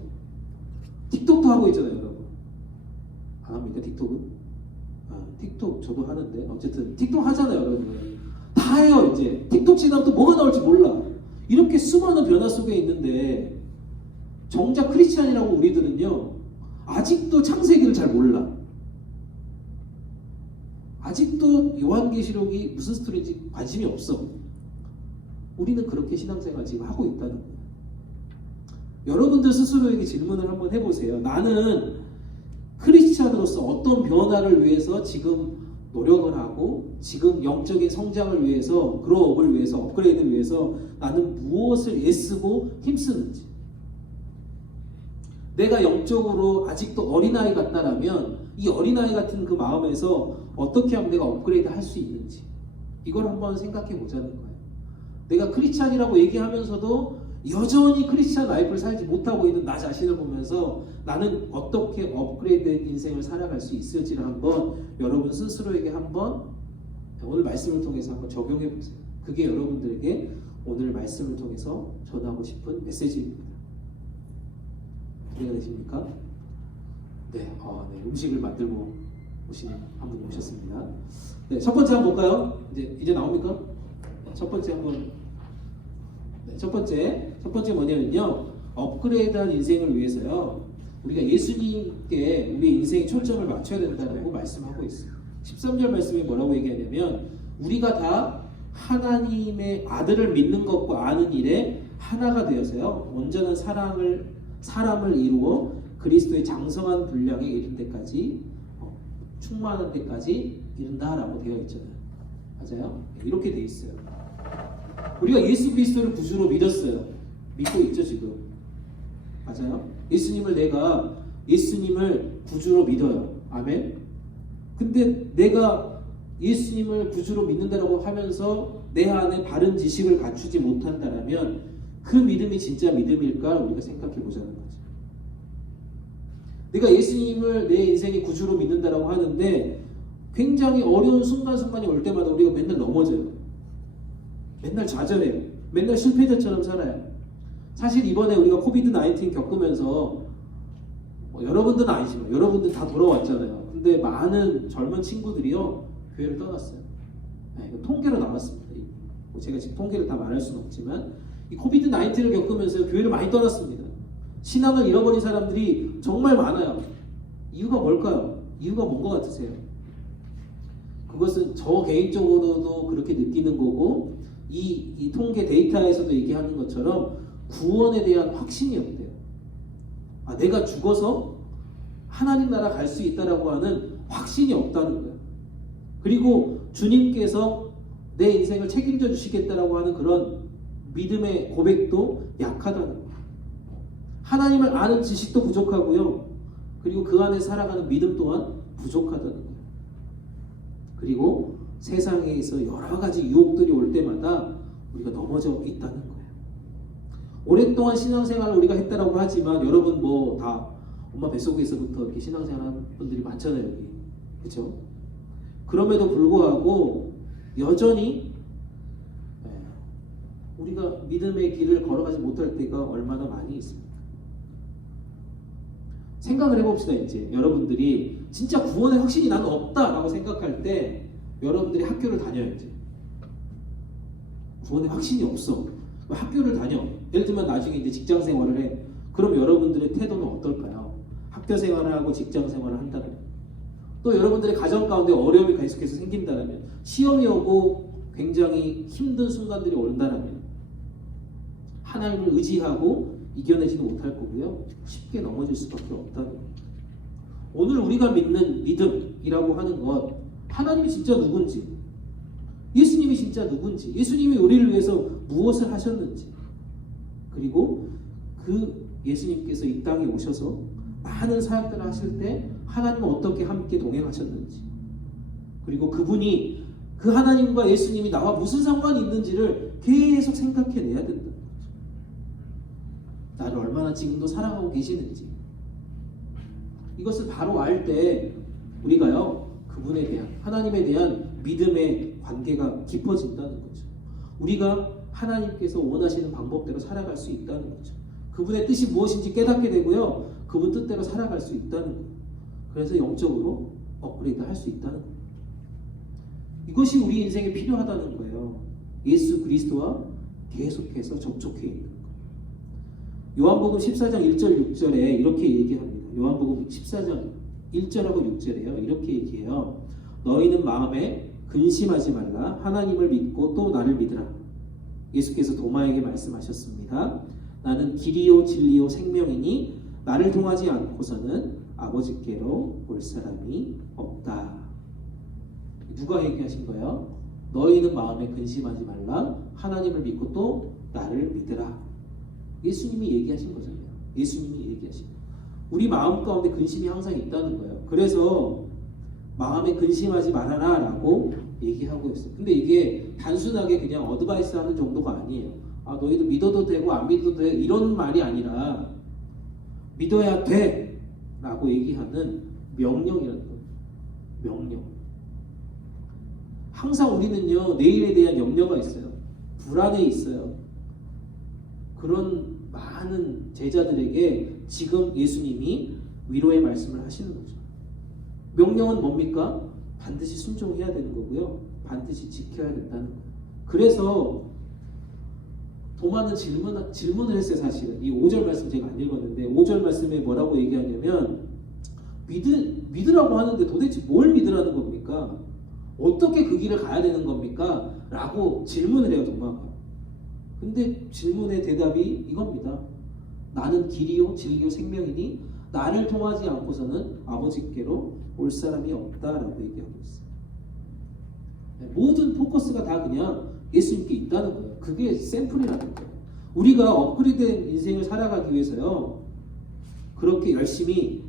틱톡도 하고 있잖아요 여러분. 안 합니까 틱톡은? 틱톡 저도 하는데 어쨌든 틱톡 하잖아요 여러분. 다 해요 이제. 틱톡 지나면 또 뭐가 나올지 몰라. 이렇게 수많은 변화 속에 있는데 정작 크리스찬이라고 우리들은요 아직도 창세기를 잘 몰라. 아직도 요한계시록이 무슨 스토리인지 관심이 없어. 우리는 그렇게 신앙생활 지금 하고 있다는 거예요. 여러분들 스스로에게 질문을 한번 해보세요. 나는 크리스찬으로서 어떤 변화를 위해서 지금 노력을 하고 지금 영적인 성장을 위해서 그로업을 위해서 업그레이드를 위해서 나는 무엇을 애쓰고 힘쓰는지. 내가 영적으로 아직도 어린아이 같다라면 이 어린아이 같은 그 마음에서 어떻게 하면 내가 업그레이드 할 수 있는지 이걸 한번 생각해 보자는 거예요. 내가 크리스찬이라고 얘기하면서도 여전히 크리스찬 라이프를 살지 못하고 있는 나 자신을 보면서 나는 어떻게 업그레이드된 인생을 살아갈 수 있을지를 한번 여러분 스스로에게 한번 오늘 말씀을 통해서 한번 적용해 보세요. 그게 여러분들에게 오늘 말씀을 통해서 전하고 싶은 메시지입니다. 이해가 되십니까? 네, 음식을 만들고 오시는 한 분 오셨습니다. 네, 첫 번째 한번 볼까요? 이제 나옵니까? 첫 번째 한번. 네, 첫 번째 뭐냐면요. 업그레이드한 인생을 위해서요. 우리가 예수님께 우리 인생의 초점을 맞춰야 된다고 말씀하고 있어요. 13절 말씀에 뭐라고 얘기하냐면 우리가 다 하나님의 아들을 믿는 것과 아는 일에 하나가 되어서요. 온전한 사람을 이루어 그리스도의 장성한 분량에 이른 데까지 충만한 데까지 이른다라고 되어 있잖아요. 맞아요? 이렇게 되어 있어요. 우리가 예수 그리스도를 구주로 믿었어요. 믿고 있죠 지금. 맞아요? 내가 예수님을 구주로 믿어요. 아멘? 근데 내가 예수님을 구주로 믿는다라고 하면서 내 안에 바른 지식을 갖추지 못한다라면 그 믿음이 진짜 믿음일까 우리가 생각해 보자는 거죠. 내가 예수님을 내 인생의 구주로 믿는다라고 하는데 굉장히 어려운 순간순간이 올 때마다 우리가 맨날 넘어져요. 맨날 좌절해요. 맨날 실패자처럼 살아요. 사실 이번에 우리가 코비드-19 겪으면서 여러분들은 아니지만 여러분들 다 돌아왔잖아요. 근데 많은 젊은 친구들이요 교회를 떠났어요. 네, 통계로 나왔습니다. 제가 지금 통계를 다 말할 수는 없지만 이 코비드-19를 겪으면서 교회를 많이 떠났습니다. 신앙을 잃어버린 사람들이 정말 많아요. 이유가 뭘까요? 이유가 뭔 것 같으세요? 그것은 저 개인적으로도 그렇게 느끼는 거고 이 통계 데이터에서도 얘기하는 것처럼 구원에 대한 확신이 없대요. 내가 죽어서 하나님 나라 갈 수 있다라고 하는 확신이 없다는 거예요. 그리고 주님께서 내 인생을 책임져 주시겠다라고 하는 그런 믿음의 고백도 약하다는 거예요. 하나님을 아는 지식도 부족하고요. 그리고 그 안에 살아가는 믿음 또한 부족하다는 거예요. 그리고 세상에서 여러 가지 유혹들이 올 때마다 우리가 넘어져 있다는 거예요. 오랫동안 신앙생활을 우리가 했다라고 하지만 여러분 뭐 다 엄마 뱃속에서부터 이렇게 신앙생활하는 분들이 많잖아요 여기. 그렇죠? 그럼에도 불구하고 여전히 우리가 믿음의 길을 걸어가지 못할 때가 얼마나 많이 있습니다. 생각을 해봅시다. 이제 여러분들이 진짜 구원의 확신이 나는 없다라고 생각할 때 여러분들이 학교를 다녀야지. 구원의 확신이 없어. 학교를 다녀. 예를 들면 나중에 이제 직장 생활을 해. 그럼 여러분들의 태도는 어떨까요? 학교 생활을 하고 직장 생활을 한다면, 또 여러분들의 가정 가운데 어려움이 계속해서 생긴다면, 시험이 오고 굉장히 힘든 순간들이 온다면 하나님을 의지하고 이겨내지는 못할 거고요. 쉽게 넘어질 수밖에 없다는 거예요. 오늘 우리가 믿는 믿음이라고 하는 것, 하나님이 진짜 누군지, 예수님이 진짜 누군지, 예수님이 우리를 위해서 무엇을 하셨는지, 그리고 그 예수님께서 이 땅에 오셔서 많은 사역들을 하실 때 하나님은 어떻게 함께 동행하셨는지, 그리고 그분이 그 하나님과 예수님이 나와 무슨 상관이 있는지를 계속 생각해내야 된다는 거죠. 나를 얼마나 지금도 사랑하고 계시는지, 이것을 바로 알 때 우리가요, 그분에 대한, 하나님에 대한 믿음의 관계가 깊어진다는 거죠. 우리가 하나님께서 원하시는 방법대로 살아갈 수 있다는 거죠. 그분의 뜻이 무엇인지 깨닫게 되고요, 그분 뜻대로 살아갈 수 있다는 거예요. 그래서 영적으로 업그레이드 할 수 있다는 거예요. 이것이 우리 인생에 필요하다는 거예요. 예수 그리스도와 계속해서 접촉해 있는 거예요. 요한복음 14장 1절 6절에 이렇게 얘기합니다. 요한복음 14장 1절하고 6절에요. 이렇게 얘기해요. 너희는 마음에 근심하지 말라. 하나님을 믿고 또 나를 믿으라. 예수께서 도마에게 말씀하셨습니다. 나는 길이요 진리요 생명이니 나를 통하지 않고서는 아버지께로 올 사람이 없다. 누가 얘기하신 거예요? 너희는 마음에 근심하지 말라. 하나님을 믿고 또 나를 믿으라. 예수님이 얘기하신 거잖아요. 예수님이 얘기하신 거예요. 우리 마음 가운데 근심이 항상 있다는 거예요. 그래서 마음에 근심하지 말아라 라고 얘기하고 있어요. 근데 이게 단순하게 그냥 어드바이스 하는 정도가 아니에요. 아, 너희도 믿어도 되고 안 믿어도 돼 이런 말이 아니라 믿어야 돼 라고 얘기하는 명령이라는 거예요. 명령. 항상 우리는요, 내일에 대한 염려가 있어요. 불안에 있어요. 그런 많은 제자들에게 지금 예수님이 위로의 말씀을 하시는 거죠. 명령은 뭡니까? 반드시 순종해야 되는 거고요. 반드시 지켜야 된다는 거예요. 그래서 도마는 질문을 했어요. 사실은 이 5절 말씀 제가 안 읽었는데 5절 말씀에 뭐라고 얘기하냐면 믿으라고 하는데 도대체 뭘 믿으라는 겁니까? 어떻게 그 길을 가야 되는 겁니까? 라고 질문을 해요. 도마가. 근데 질문의 대답이 이겁니다. 나는 길이요 진리요 생명이니 나를 통하지 않고서는 아버지께로 올 사람이 없다라고 얘기하고 있어요. 모든 포커스가 다 그냥 예수님께 있다는 거예요. 그게 샘플이라는 거예요. 우리가 업그레이드된 인생을 살아가기 위해서요, 그렇게 열심히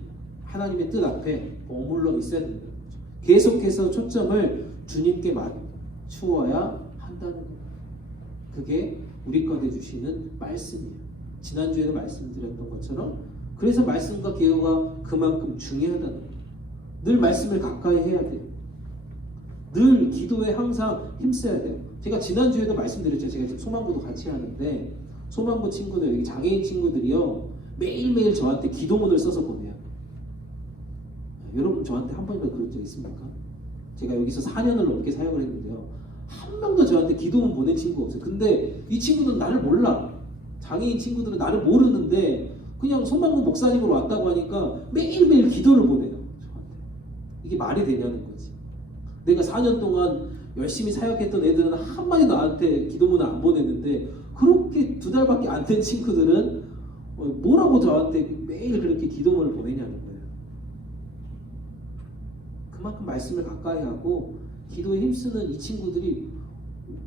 하나님의 뜻 앞에 머물러 있어야 된다는 거죠. 계속해서 초점을 주님께 맞추어야 한다는 거예요. 그게 우리 가운데 주시는 말씀이에요. 지난주에도 말씀드렸던 것처럼 그래서 말씀과 기도가 그만큼 중요하다는 거예요. 늘 말씀을 가까이 해야 돼요. 늘 기도에 항상 힘써야 돼요. 제가 지난주에도 말씀드렸죠. 제가 지금 소망부도 같이 하는데 소망부 친구들, 여기 장애인 친구들이요, 매일매일 저한테 기도문을 써서 보내요. 여러분 저한테 한 번이라도 그런 적 있습니까? 제가 여기서 4년을 넘게 사역을 했는데요, 한 명도 저한테 기도문 보낸 친구가 없어요. 근데 이 친구들은 나를 몰라. 장애인 친구들은 나를 모르는데 그냥 소망부 목사님으로 왔다고 하니까 매일매일 기도를 보내요. 저한테. 이게 말이 되냐는 거지. 내가 4년 동안 열심히 사역했던 애들은 한마디도 나한테 기도문을 안 보냈는데 그렇게 2달밖에 안 된 친구들은 뭐라고 저한테 매일 그렇게 기도문을 보내냐는 거예요. 그만큼 말씀을 가까이 하고 기도에 힘쓰는 이 친구들이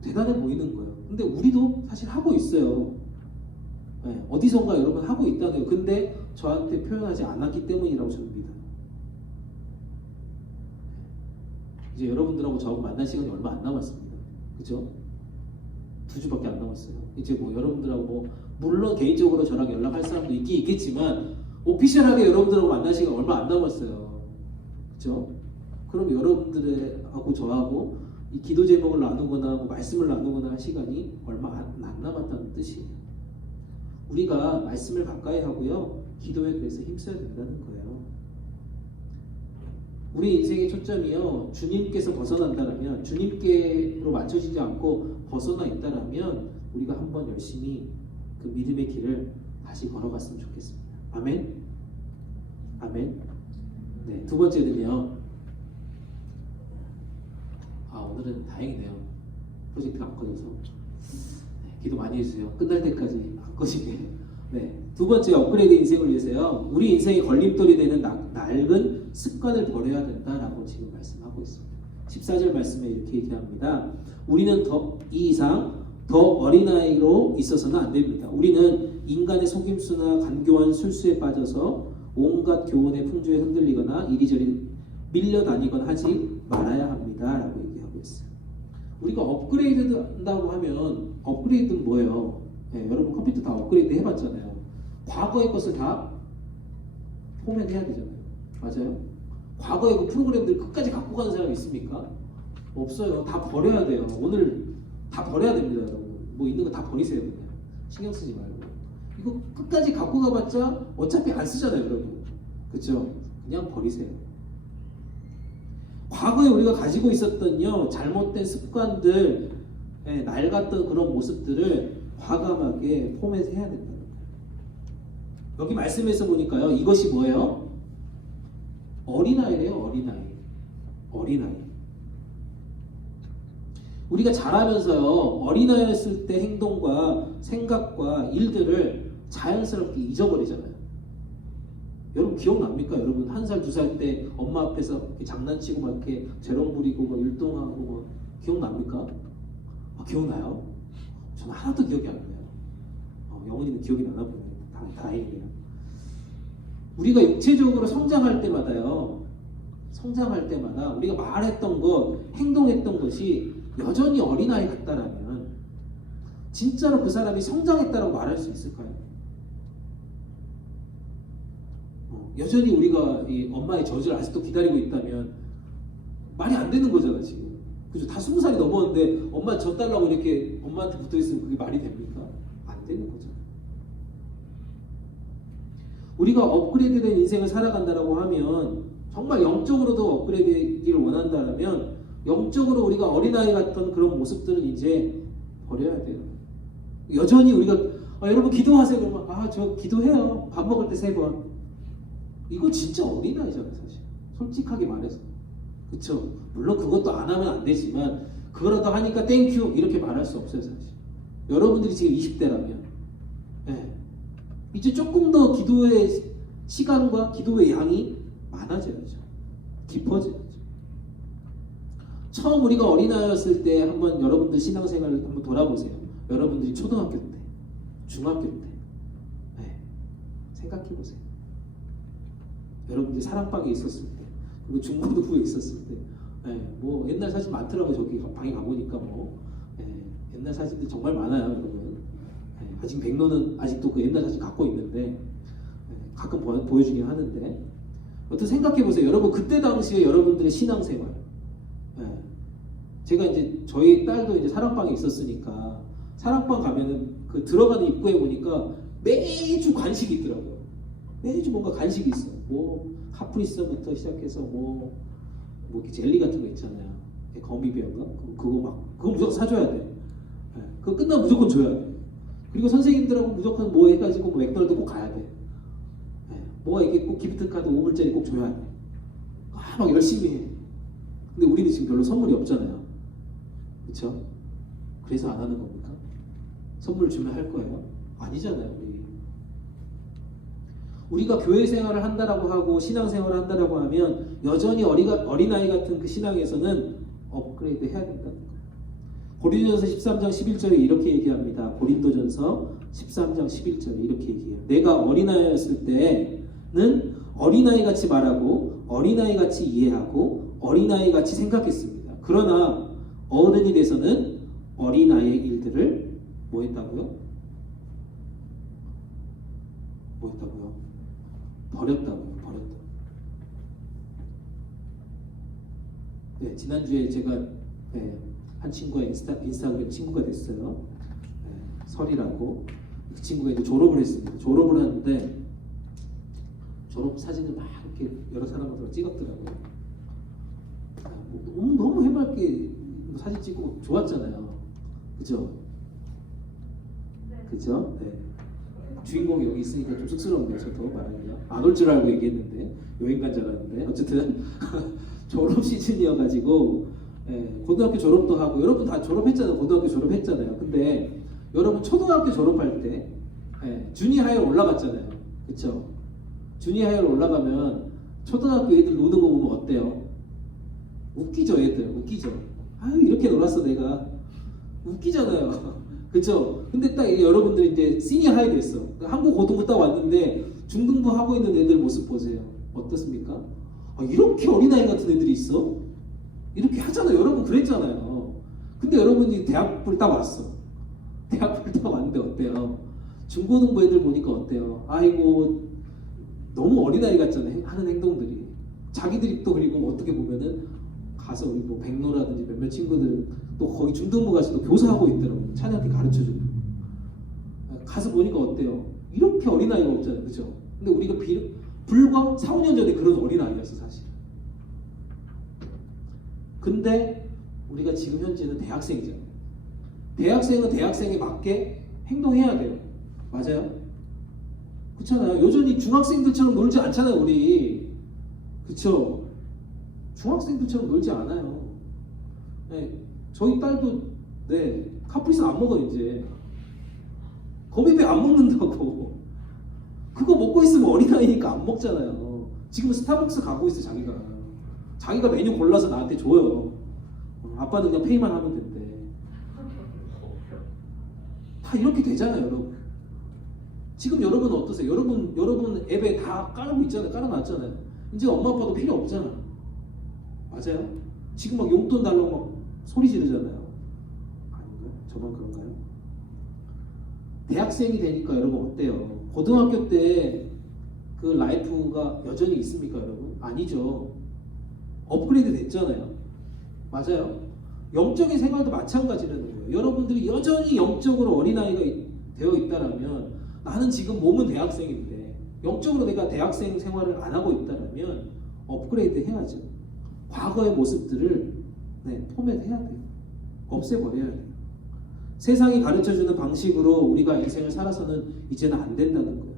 대단해 보이는 거예요. 근데 우리도 사실 하고 있어요. 네, 어디선가 여러분 하고 있다고요. 근데 저한테 표현하지 않았기 때문이라고 저는 믿어요. 이제 여러분들하고 저하고 만날 시간이 얼마 안 남았습니다. 그죠? 2주밖에 안 남았어요. 이제 뭐 여러분들하고 뭐 물론 개인적으로 저랑 연락할 사람도 있긴 있겠지만 오피셜하게 여러분들하고 만날 시간 얼마 안 남았어요. 그죠? 그럼 여러분들하고 저하고 이 기도 제목을 나누거나 뭐 말씀을 나누거나 할 시간이 얼마 안 남았다는 뜻이에요. 우리가 말씀을 가까이 하고요, 기도에 그래서 힘써야 된다는 거예요. 우리 인생의 초점이요, 주님께서 벗어난다라면, 주님께로 맞춰지지 않고 벗어나 있다라면 우리가 한번 열심히 그 믿음의 길을 다시 걸어갔으면 좋겠습니다. 아멘? 아멘? 네, 두 번째는요, 오늘은 다행이네요. 프로젝트가 안 꺼져서. 네, 기도 많이 해주세요. 끝날 때까지 안 꺼지게. 네, 두 번째 업그레이드 인생을 위해서요, 우리 인생의 걸림돌이 되는 낡은 습관을 버려야 된다라고 지금 말씀하고 있습니다. 14절 말씀에 이렇게 얘기합니다. 우리는 이 이상 더 어린아이로 있어서는 안 됩니다. 우리는 인간의 속임수나 간교한 술수에 빠져서 온갖 교훈의 풍조에 흔들리거나 이리저리 밀려다니거나 하지 말아야 합니다. 라고 얘기하고 있어요. 우리가 업그레이드 한다고 하면 업그레이드는 뭐예요? 여러분 컴퓨터 다 업그레이드 해봤잖아요. 과거의 것을 다 포맷해야 되잖아요. 맞아요? 과거의 그 프로그램들 끝까지 갖고 가는 사람이 있습니까? 없어요. 다 버려야 돼요. 오늘 다 버려야 됩니다, 여러분. 뭐 있는 거 다 버리세요, 그냥. 신경 쓰지 말고. 이거 끝까지 갖고 가봤자 어차피 안 쓰잖아요, 여러분. 그쵸? 그냥 버리세요. 과거에 우리가 가지고 있었던요, 잘못된 습관들, 낡았던 그런 모습들을 과감하게 포맷해야 된다는 거예요. 여기 말씀에서 보니까요, 이것이 뭐예요? 어린아이래요, 어린아이. 어린아이. 우리가 자라면서요, 어린아이였을 때 행동과 생각과 일들을 자연스럽게 잊어버리잖아요. 여러분 기억납니까? 여러분 1살, 2살 때 엄마 앞에서 이렇게 장난치고 막 이렇게 재롱 부리고 막 율동하고 뭐 기억납니까? 기억나요? 저는 하나도 기억이 안 나요. 영훈이는 기억이 나나 보네요. 다행이에요. 우리가 육체적으로 성장할 때마다요, 성장할 때마다 우리가 말했던 것, 행동했던 것이 여전히 어린아이 같다라면 진짜로 그 사람이 성장했다라고 말할 수 있을까요? 여전히 우리가 이 엄마의 젖을 아직도 기다리고 있다면 말이 안 되는 거잖아 지금. 그죠? 다 20살이 넘었는데 엄마 젖 달라고 이렇게 엄마한테 붙어 있으면 그게 말이 됩니까? 안 되는 거죠. 우리가 업그레이드된 인생을 살아간다라고 하면 정말 영적으로도 업그레이드를 원한다라면 영적으로 우리가 어린아이 같던 그런 모습들은 이제 버려야 돼요. 여전히 우리가 여러분 기도하세요 그러면 저 기도해요. 밥 먹을 때 3번. 이거 진짜 어린아이잖아요 사실. 솔직하게 말해서. 그쵸? 물론 그것도 안 하면 안 되지만 그거라도 하니까 땡큐 이렇게 말할 수 없어요 사실. 여러분들이 지금 20대라면 이제 조금 더 기도의 시간과 기도의 양이 많아져야죠. 깊어져야죠. 처음 우리가 어린아이였을 때 한번 여러분들 신앙생활을 한번 돌아보세요. 여러분들이 초등학교 때, 중학교 때 생각해보세요. 여러분들이 사랑방에 있었을 때, 그리고 중고등부에 있었을 때, 뭐 옛날 사진 많더라고요. 저기 방에 가보니까 뭐 옛날 사진들 정말 많아요, 여러분. 아직 백로는 아직도 그 옛날 사진 갖고 있는데 가끔 보여주긴 하는데 어떻게 생각해보세요. 여러분 그때 당시에 여러분들의 신앙생활, 제가 이제 저희 딸도 이제 사랑방에 있었으니까 사랑방 가면은 그 들어가는 입구에 보니까 매주 간식이 있더라고요. 매주 뭔가 간식이 있어요. 뭐 카프리스부터 시작해서 뭐 이렇게 젤리 같은 거 있잖아요. 거미비어인가? 그거 무조건 사줘야 돼. 그거 끝나면 무조건 줘야 돼. 그리고 선생님들하고 무조건 뭐 해가지고 뭐 맥도날드 꼭 가야 돼. 뭐가 이게 꼭 기프트 카드 5불짜리 꼭 줘야 돼. 막 열심히 해. 근데 우리는 지금 별로 선물이 없잖아요. 그렇죠? 그래서 안 하는 겁니까? 선물 주면 할 거예요? 아니잖아요. 우리가 교회 생활을 한다라고 하고 신앙 생활을 한다라고 하면 여전히 어린아이 같은 그 신앙에서는 업그레이드 해야 된다는 거예요. 고린도전서 13장 11절에 이렇게 얘기합니다. 고린도전서 13장 11절에 이렇게 얘기해요. 내가 어린아이였을 때는 어린아이같이 말하고 어린아이같이 이해하고 어린아이같이 생각했습니다. 그러나 어른이 돼서는 어린아이의 일들을 뭐 했다고요? 버렸다고요. 네, 지난주에 제가 한 친구가 인스타그램 친구가 됐어요. 설이라고. 그 친구가 이제 졸업을 했습니다. 졸업을 하는데 졸업 사진을 막 이렇게 여러 사람들과 찍었더라고요. 너무 해맑게 사진 찍고 좋았잖아요. 그죠? 그죠? 네. 주인공이 여기 있으니까 좀 쑥스러운데 저도 말하기가 안 올 줄 알고 얘기했는데 여행 간 줄 알았는데 어쨌든 졸업 시즌이어가지고 고등학교 졸업도 하고 여러분 다 졸업했잖아요. 고등학교 졸업했잖아요. 근데 여러분 초등학교 졸업할 때 주니하이어 올라갔잖아요. 그쵸? 주니하이어 올라가면 초등학교 애들 노는 거 보면 어때요? 웃기죠 애들. 웃기죠. 아유 이렇게 놀았어 내가. 웃기잖아요. 그쵸? 근데 딱 이게 여러분들이 이제 시니어 하이 됐어. 한국 고등부 딱 왔는데 중등부 하고 있는 애들 모습 보세요. 어떻습니까? 아, 이렇게 어린아이 같은 애들이 있어? 이렇게 하잖아요. 여러분 그랬잖아요. 근데 여러분이 대학부를 딱 왔어. 대학부를 딱 왔는데 어때요? 중고등부 애들 보니까 어때요? 아이고 너무 어린아이 같잖아요. 하는 행동들이. 자기들이 또 그리고 어떻게 보면은 가서 우리 뭐 백로라든지 몇몇 친구들은 또 거기 중등부 가서 또 교사하고 있더라고요. 찬이한테 가르쳐주고. 가서 보니까 어때요? 이렇게 어린아이가 없잖아요. 그죠? 근데 우리가 불과 4, 5년 전에 그런 어린아이였어 사실. 근데 우리가 지금 현재는 대학생이잖아요. 대학생은 대학생에 맞게 행동해야 돼요. 맞아요? 그렇잖아요. 여전히 중학생들처럼 놀지 않잖아요, 우리. 그쵸? 중학생들처럼 놀지 않아요. 네, 저희 딸도 카프리스 안 먹어 이제. 거미배 안 먹는다고. 그거 먹고 있으면 어린아이니까 안 먹잖아요. 지금 스타벅스 가고 있어 자기가. 자기가 메뉴 골라서 나한테 줘요. 아빠는 그냥 페이만 하면 된대. 다 이렇게 되잖아요, 여러분. 지금 여러분은 어떠세요? 여러분 앱에 다 깔고 있잖아요. 깔아놨잖아요. 이제 엄마 아빠도 필요 없잖아. 맞아요? 지금 막 용돈 달라고 막 소리 지르잖아요. 아닌가요? 저만 그런가요? 대학생이 되니까 여러분 어때요? 고등학교 때 그 라이프가 여전히 있습니까, 여러분? 아니죠. 업그레이드 됐잖아요. 맞아요? 영적인 생활도 마찬가지라는 거예요. 여러분들이 여전히 영적으로 어린아이가 되어 있다라면 나는 지금 몸은 대학생인데 영적으로 내가 대학생 생활을 안 하고 있다라면 업그레이드 해야죠. 과거의 모습들을 포맷해야 돼요. 없애버려야 돼요. 세상이 가르쳐주는 방식으로 우리가 인생을 살아서는 이제는 안 된다는 거예요.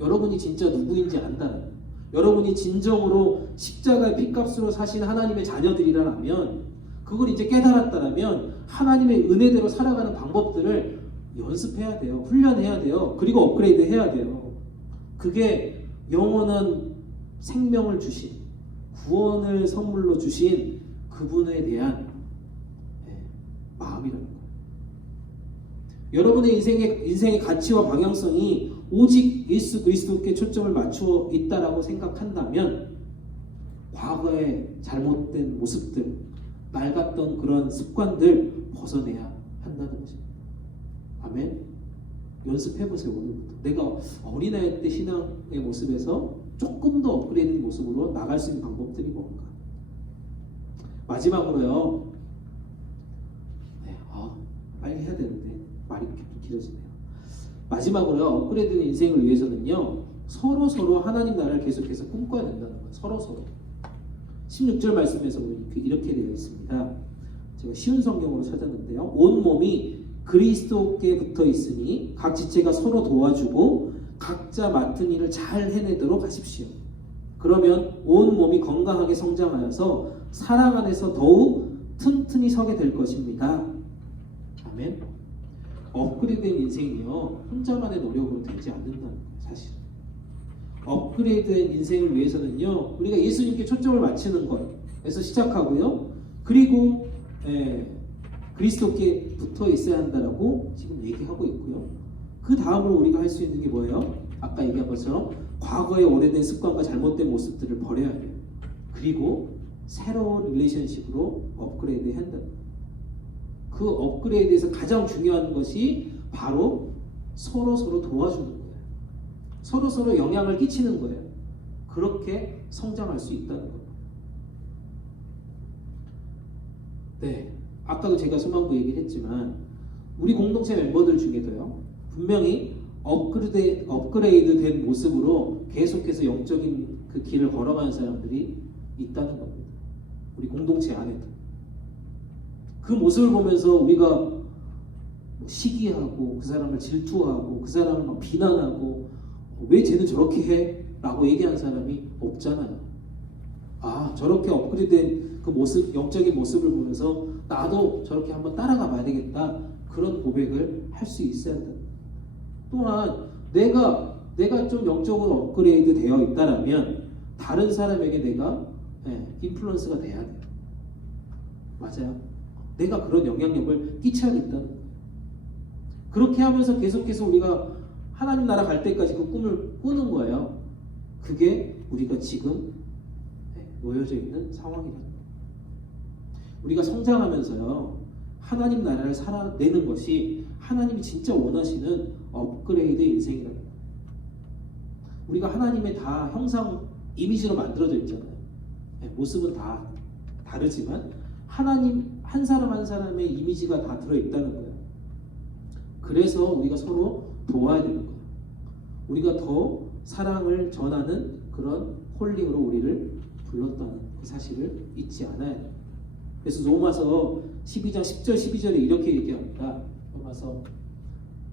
여러분이 진짜 누구인지 안다는 거예요. 여러분이 진정으로 십자가의 핏값으로 사신 하나님의 자녀들이라면 그걸 이제 깨달았다면 하나님의 은혜대로 살아가는 방법들을 연습해야 돼요. 훈련해야 돼요. 그리고 업그레이드 해야 돼요. 그게 영원한 생명을 주신 구원을 선물로 주신 그분에 대한 마음이라는 거예요. 여러분의 인생의 가치와 방향성이 오직 예수 그리스도께 초점을 맞추어 있다라고 생각한다면 과거의 잘못된 모습들, 낡았던 그런 습관들 벗어내야 한다는 거죠. 아멘. 연습해보세요. 오늘부터. 내가 어린아이 때 신앙의 모습에서 조금 더 업그레이드 모습으로 나갈 수 있는 방법들이 뭔가. 마지막으로요. 빨리 해야 되는데 말이 좀 길어지네요. 마지막으로요. 업그레이드 인생을 위해서는요. 서로 하나님 나라를 계속해서 꿈꿔야 된다는 거예요. 서로. 16절 말씀에서 이렇게 되어 있습니다. 제가 쉬운 성경으로 찾았는데요. 온 몸이 그리스도께 붙어 있으니 각 지체가 서로 도와주고 각자 맡은 일을 잘 해내도록 하십시오. 그러면 온 몸이 건강하게 성장하여서 사랑 안에서 더욱 튼튼히 서게 될 것입니다. 아멘. 업그레이드된 인생이요 혼자만의 노력으로 되지 않는다는 거예요. 사실 업그레이드된 인생을 위해서는요 우리가 예수님께 초점을 맞추는 것에서 시작하고요. 그리고 그리스도께 붙어 있어야 한다라고 지금 얘기하고 있고요. 그 다음으로 우리가 할 수 있는 게 뭐예요? 아까 얘기한 것처럼 과거의 오래된 습관과 잘못된 모습들을 버려야 돼요. 그리고 새로운 릴레이션십으로 업그레이드 해야 한다. 그 업그레이드에서 가장 중요한 것이 바로 서로 도와주는 거예요. 서로 영향을 끼치는 거예요. 그렇게 성장할 수 있다는 거예요. 네, 아까도 제가 소망부 얘기를 했지만 우리 공동체 멤버들 중에도요 분명히 업그레이드 된 모습으로 계속해서 영적인 그 길을 걸어가는 사람들이 있다는 겁니다. 우리 공동체 안에도. 그 모습을 보면서 우리가 시기하고 그 사람을 질투하고 그 사람을 막 비난하고 왜 쟤는 저렇게 해? 라고 얘기하는 사람이 없잖아요. 아, 저렇게 업그레이드된 그 모습, 영적인 모습을 보면서 나도 저렇게 한번 따라가 봐야 되겠다. 그런 고백을 할 수 있어야 한다. 또한 내가 좀 영적으로 업그레이드 되어 있다라면 다른 사람에게 내가 인플루언스가 돼야 돼요. 맞아요. 내가 그런 영향력을 끼쳐야겠다는 거예요. 그렇게 하면서 계속해서 우리가 하나님 나라 갈 때까지 그 꿈을 꾸는 거예요. 그게 우리가 지금 놓여져 있는 상황이다. 우리가 성장하면서요, 하나님 나라를 살아내는 것이 하나님이 진짜 원하시는 업그레이드 인생이라는 거예요. 우리가 하나님의 다 형상 이미지로 만들어져 있잖아요. 모습은 다 다르지만 하나님 한 사람 한 사람의 이미지가 다 들어있다는 거예요. 그래서 우리가 서로 도와야 되는 거예요. 우리가 더 사랑을 전하는 그런 홀링으로 우리를 불렀다는 그 사실을 잊지 않아야 돼요. 그래서 로마서 12장 10절 12절에 이렇게 얘기합니다. 로마서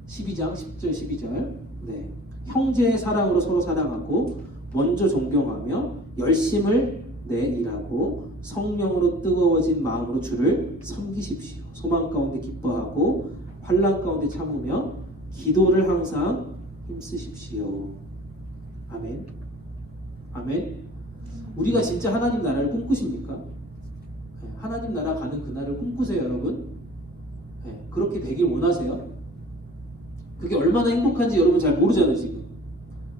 12장 10절 12절. 네. 형제의 사랑으로 서로 사랑하고 먼저 존경하며 열심을 내 일하고 성령으로 뜨거워진 마음으로 주를 섬기십시오. 소망 가운데 기뻐하고 환난 가운데 참으며 기도를 항상 힘쓰십시오. 아멘. 아멘. 우리가 진짜 하나님 나라를 꿈꾸십니까? 하나님 나라 가는 그날을 꿈꾸세요, 여러분? 그렇게 되길 원하세요? 그게 얼마나 행복한지 여러분 잘 모르잖아요, 지금.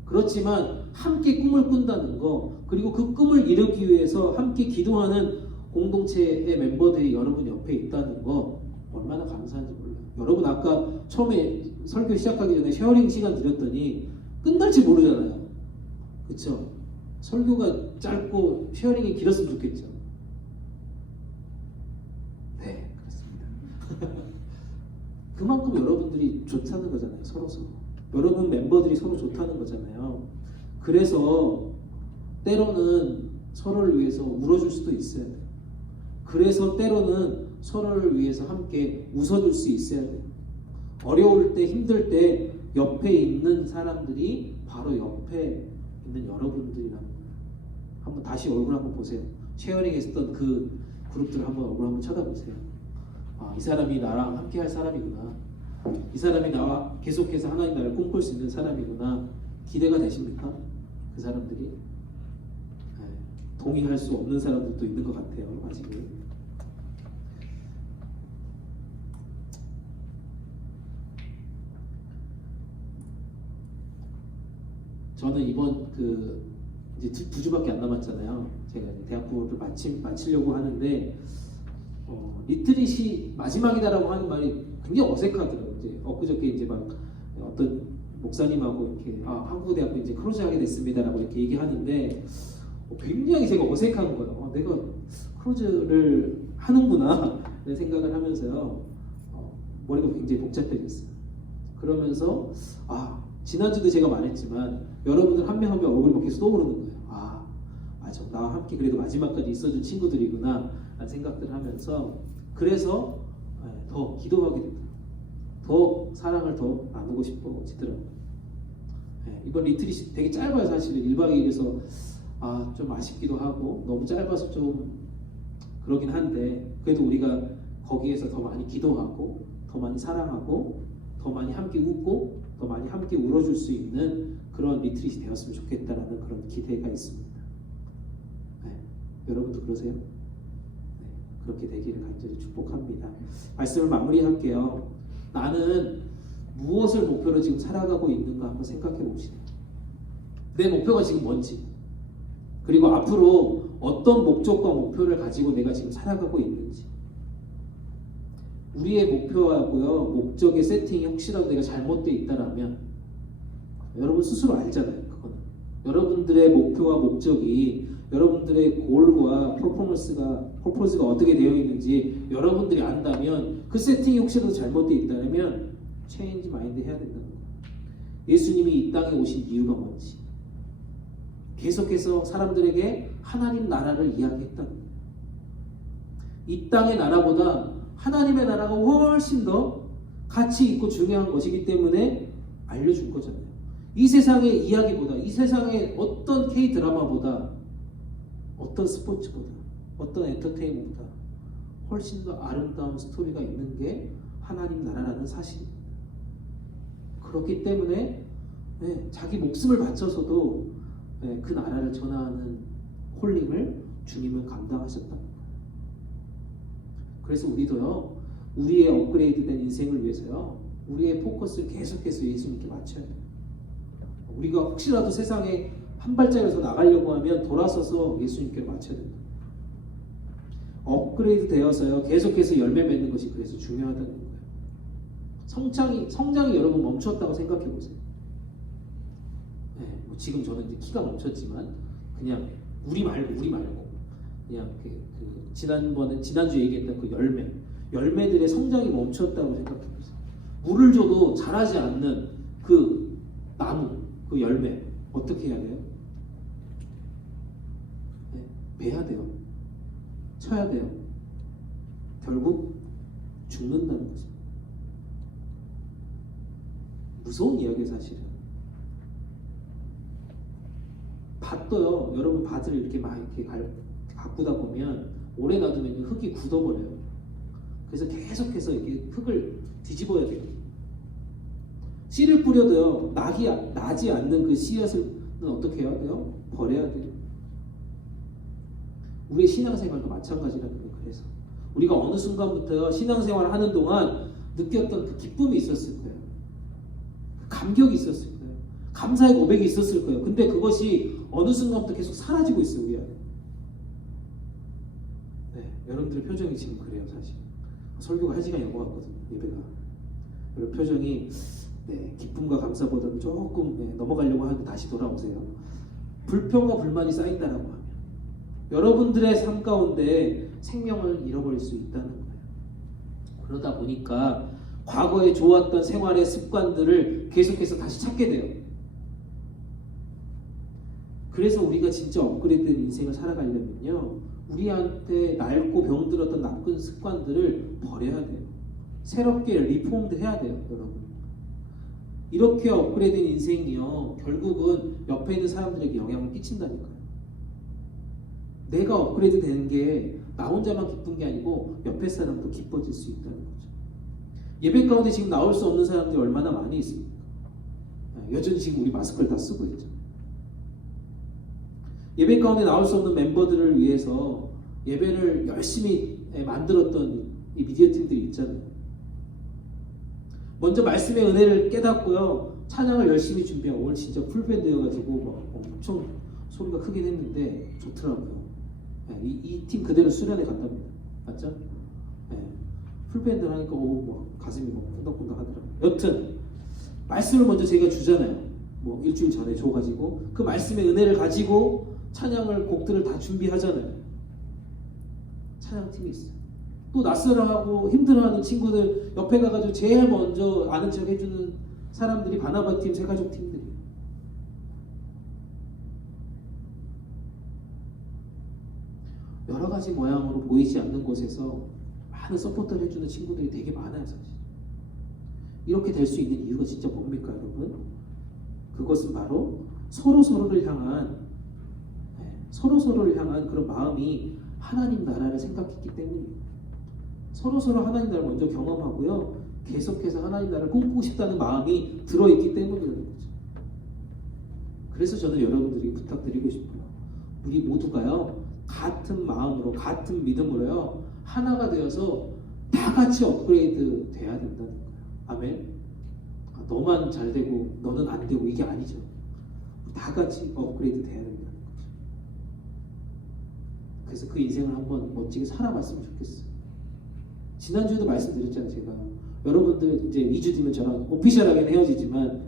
그렇지만 함께 꿈을 꾼다는 거, 그리고 그 꿈을 이루기 위해서 함께 기도하는 공동체의 멤버들이 여러분 옆에 있다는 거 얼마나 감사한지 몰라요. 여러분 아까 처음에 설교 시작하기 전에 쉐어링 시간 드렸더니 끝날지 모르잖아요. 그쵸? 설교가 짧고 쉐어링이 길었으면 좋겠죠. 네, 그렇습니다. 그만큼 여러분들이 좋다는 거잖아요. 서로. 여러분 멤버들이 서로 좋다는 거잖아요. 그래서 때로는 서로를 위해서 울어줄 수도 있어야 돼요. 그래서 때로는 서로를 위해서 함께 웃어줄 수 있어야 돼요. 어려울 때, 힘들 때 옆에 있는 사람들이 바로 옆에 있는 여러분들이라는 거예요. 한번 다시 얼굴 한번 보세요. 쉐어링 했었던 그 그룹들 한번 얼굴 한번 쳐다보세요. 아, 이 사람이 나랑 함께 할 사람이구나. 이 사람이 나와 계속해서 하나님 나라를 꿈꿀 수 있는 사람이구나. 기대가 되십니까? 그 사람들이? 네, 동의할 수 없는 사람들도 있는 것 같아요. 아직은. 저는 이번 이제 두 주밖에 안 남았잖아요. 제가 이제 대학부를 마치려고 하는데 리트릿이 마지막이다라고 하는 말이 굉장히 어색하더라고요. 이제 엊그저께 이제 막 어떤 목사님하고 이렇게 한국대학교 이제 크로즈 하게 됐습니다라고 이렇게 얘기하는데 굉장히 제가 어색한 거예요. 내가 크로즈를 하는구나 라는 생각을 하면서요. 머리가 굉장히 복잡해졌어요. 그러면서 지난주도 제가 말했지만 여러분들 한 명 한 명 얼굴이 계속 떠오르는 거예요. 맞아, 나와 함께 그래도 마지막까지 있어준 친구들이구나 라는 생각들을 하면서 그래서 더 기도하게 됩니다. 더 사랑을 더 나누고 싶어지더라고요. 이번 리트릿이 되게 짧아요. 사실은 1박 2일에서 좀 아쉽기도 하고 너무 짧아서 좀 그러긴 한데 그래도 우리가 거기에서 더 많이 기도하고 더 많이 사랑하고 더 많이 함께 웃고 더 많이 함께 울어줄 수 있는 그런 리트릿이 되었으면 좋겠다라는 그런 기대가 있습니다. 여러분도 그러세요? 그렇게 되기를 간절히 축복합니다. 말씀을 마무리할게요. 나는 무엇을 목표로 지금 살아가고 있는가 한번 생각해 봅시다. 내 목표가 지금 뭔지, 그리고 앞으로 어떤 목적과 목표를 가지고 내가 지금 살아가고 있는지. 우리의 목표하고요 목적의 세팅이 혹시라도 내가 잘못되어 있다라면 여러분 스스로 알잖아요. 그거는 여러분들의 목표와 목적이 여러분들의 골과 퍼포먼스가 어떻게 되어 있는지 여러분들이 안다면 그 세팅이 혹시라도 잘못되어 있다면 체인지 마인드 해야 된다는 거예요. 예수님이 이 땅에 오신 이유가 뭔지 계속해서 사람들에게 하나님 나라를 이야기했다는 거예요. 이 땅의 나라보다 하나님의 나라가 훨씬 더 가치 있고 중요한 것이기 때문에 알려준 거잖아요. 이 세상의 이야기보다, 이 세상의 어떤 K-드라마보다, 어떤 스포츠보다, 어떤 엔터테인먼트보다 훨씬 더 아름다운 스토리가 있는 게 하나님 나라라는 사실입니다. 그렇기 때문에 자기 목숨을 바쳐서도 그 나라를 전하는 콜링을 주님은 감당하셨다는 거예요. 그래서 우리도요, 우리의 업그레이드된 인생을 위해서요, 우리의 포커스를 계속해서 예수님께 맞춰야 돼요. 우리가 혹시라도 세상에 한 발자국에서 나가려고 하면 돌아서서 예수님께 맞춰야 된다. 업그레이드 되어서요 계속해서 열매 맺는 것이 그래서 중요하다는 거예요. 성장이 여러분 멈췄다고 생각해 보세요. 네, 뭐 지금 저는 이제 키가 멈췄지만 그냥 우리 말고 그냥 지난주 얘기했던 그 열매들의 성장이 멈췄다고 생각해 보세요. 물을 줘도 자라지 않는 그 나무, 그 열매 어떻게 해야 돼요? 네, 베야 돼요. 쳐야 돼요. 결국 죽는다는 거죠. 무서운 이야기예요, 사실은. 밭도요, 여러분 밭을 이렇게 막 이렇게 가꾸다 보면 오래 놔두면 흙이 굳어버려요. 그래서 계속해서 이렇게 흙을 뒤집어야 돼요. 씨를 뿌려도요, 나지 않는 그 씨앗은 어떻게 해야 돼요? 버려야 돼요. 우리의 신앙생활도 마찬가지라는 거예요. 그래서 우리가 어느 순간부터 신앙생활을 하는 동안 느꼈던 그 기쁨이 있었을 거예요. 감격이 있었을 거예요. 감사의 고백이 있었을 거예요. 근데 그것이 어느 순간부터 계속 사라지고 있어요. 우리 안에. 네, 여러분들의 표정이 지금 그래요. 사실 설교가 한 시간이 넘어갔거든요. 예배가. 여러분 표정이 기쁨과 감사보다는 조금 넘어가려고 하는데 다시 돌아오세요. 불평과 불만이 쌓인다라고 하면 여러분들의 삶 가운데 생명을 잃어버릴 수 있다는 거예요. 그러다 보니까 과거에 좋았던 생활의 습관들을 계속해서 다시 찾게 돼요. 그래서 우리가 진짜 업그레이드된 인생을 살아가려면요, 우리한테 낡고 병들었던 나쁜 습관들을 버려야 돼요. 새롭게 리폼드 해야 돼요, 여러분. 이렇게 업그레이드된 인생이요, 결국은 옆에 있는 사람들에게 영향을 끼친다니까요. 내가 업그레이드 되는 게 나 혼자만 기쁜 게 아니고 옆에 사람도 기뻐질 수 있다는 거죠. 예배 가운데 지금 나올 수 없는 사람들이 얼마나 많이 있습니까? 여전히 지금 우리 마스크를 다 쓰고 있죠. 예배 가운데 나올 수 없는 멤버들을 위해서 예배를 열심히 만들었던 이 미디어 팀들이 있잖아요. 먼저 말씀의 은혜를 깨닫고요, 찬양을 열심히 준비하고, 오늘 진짜 풀밴드여가지고 막 엄청 소리가 크긴 했는데 좋더라고요. 이 팀 그대로 수련회 간답니다. 맞죠? 풀밴드를 하니까 막 가슴이 막 쿵덕쿵덕 하더라고요. 여튼 말씀을 먼저 제가 주잖아요. 뭐 일주일 전에 줘가지고 그 말씀의 은혜를 가지고 찬양을 곡들을 다 준비하잖아요. 찬양팀이 있어요. 또 낯설어하고 힘들어하는 친구들 옆에 가가지고 제일 먼저 아는 척 해주는 사람들이 바나바 팀, 새가족 팀들이에요. 여러 가지 모양으로 보이지 않는 곳에서 많은 서포터를 해주는 친구들이 되게 많아요, 사실. 이렇게 될 수 있는 이유가 진짜 뭡니까, 여러분? 그것은 바로 서로서로를 향한 그런 마음이 하나님 나라를 생각했기 때문입니다. 서로서로 하나님 나라를 먼저 경험하고요, 계속해서 하나님 나라를 꿈꾸고 싶다는 마음이 들어있기 때문이라는 거죠. 그래서 저는 여러분들에게 부탁드리고 싶어요. 우리 모두가요, 같은 마음으로, 같은 믿음으로요, 하나가 되어서 다 같이 업그레이드 돼야 된다는 거예요. 아멘. 너만 잘 되고 너는 안 되고 이게 아니죠. 다 같이 업그레이드 돼야 된다는 거죠. 그래서 그 인생을 한번 멋지게 살아봤으면 좋겠어요. 지난주에도 말씀드렸잖아요. 제가 여러분들 이제 2주 뒤면 저랑 오피셜하게 헤어지지만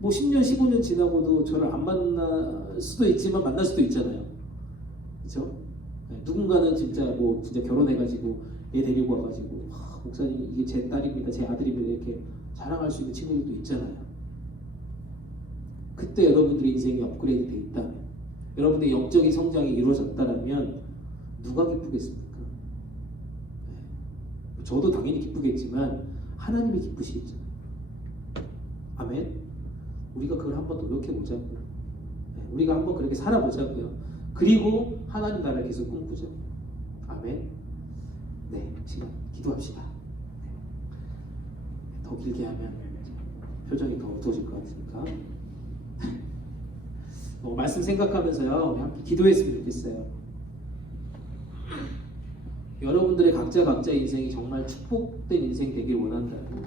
뭐 10년 15년 지나고도 저를 안 만날 수도 있지만 만날 수도 있잖아요. 그렇죠? 누군가는 진짜 결혼해가지고 얘 데리고 와가지고 목사님 이게 제 딸입니다, 제 아들입니다 이렇게 자랑할 수 있는 친구들도 있잖아요. 그때 여러분들의 인생이 업그레이드 돼 있다면, 여러분의 영적인 성장이 이루어졌다면 누가 기쁘겠습니까? 저도 당연히 기쁘겠지만 하나님이 기쁘시겠잖아요. 아멘. 우리가 그걸 한번 노력해 보자고요. 우리가 한번 그렇게 살아보자고요. 그리고 하나님 나라를 계속 꿈꾸자고요. 아멘. 네, 시간 기도합시다. 더 길게 하면 표정이 더 어두워질 것 같으니까 말씀 생각하면서요, 우리 함께 기도했으면 좋겠어요. 여러분들의 각자의 인생이 정말 축복된 인생 되길 원한다면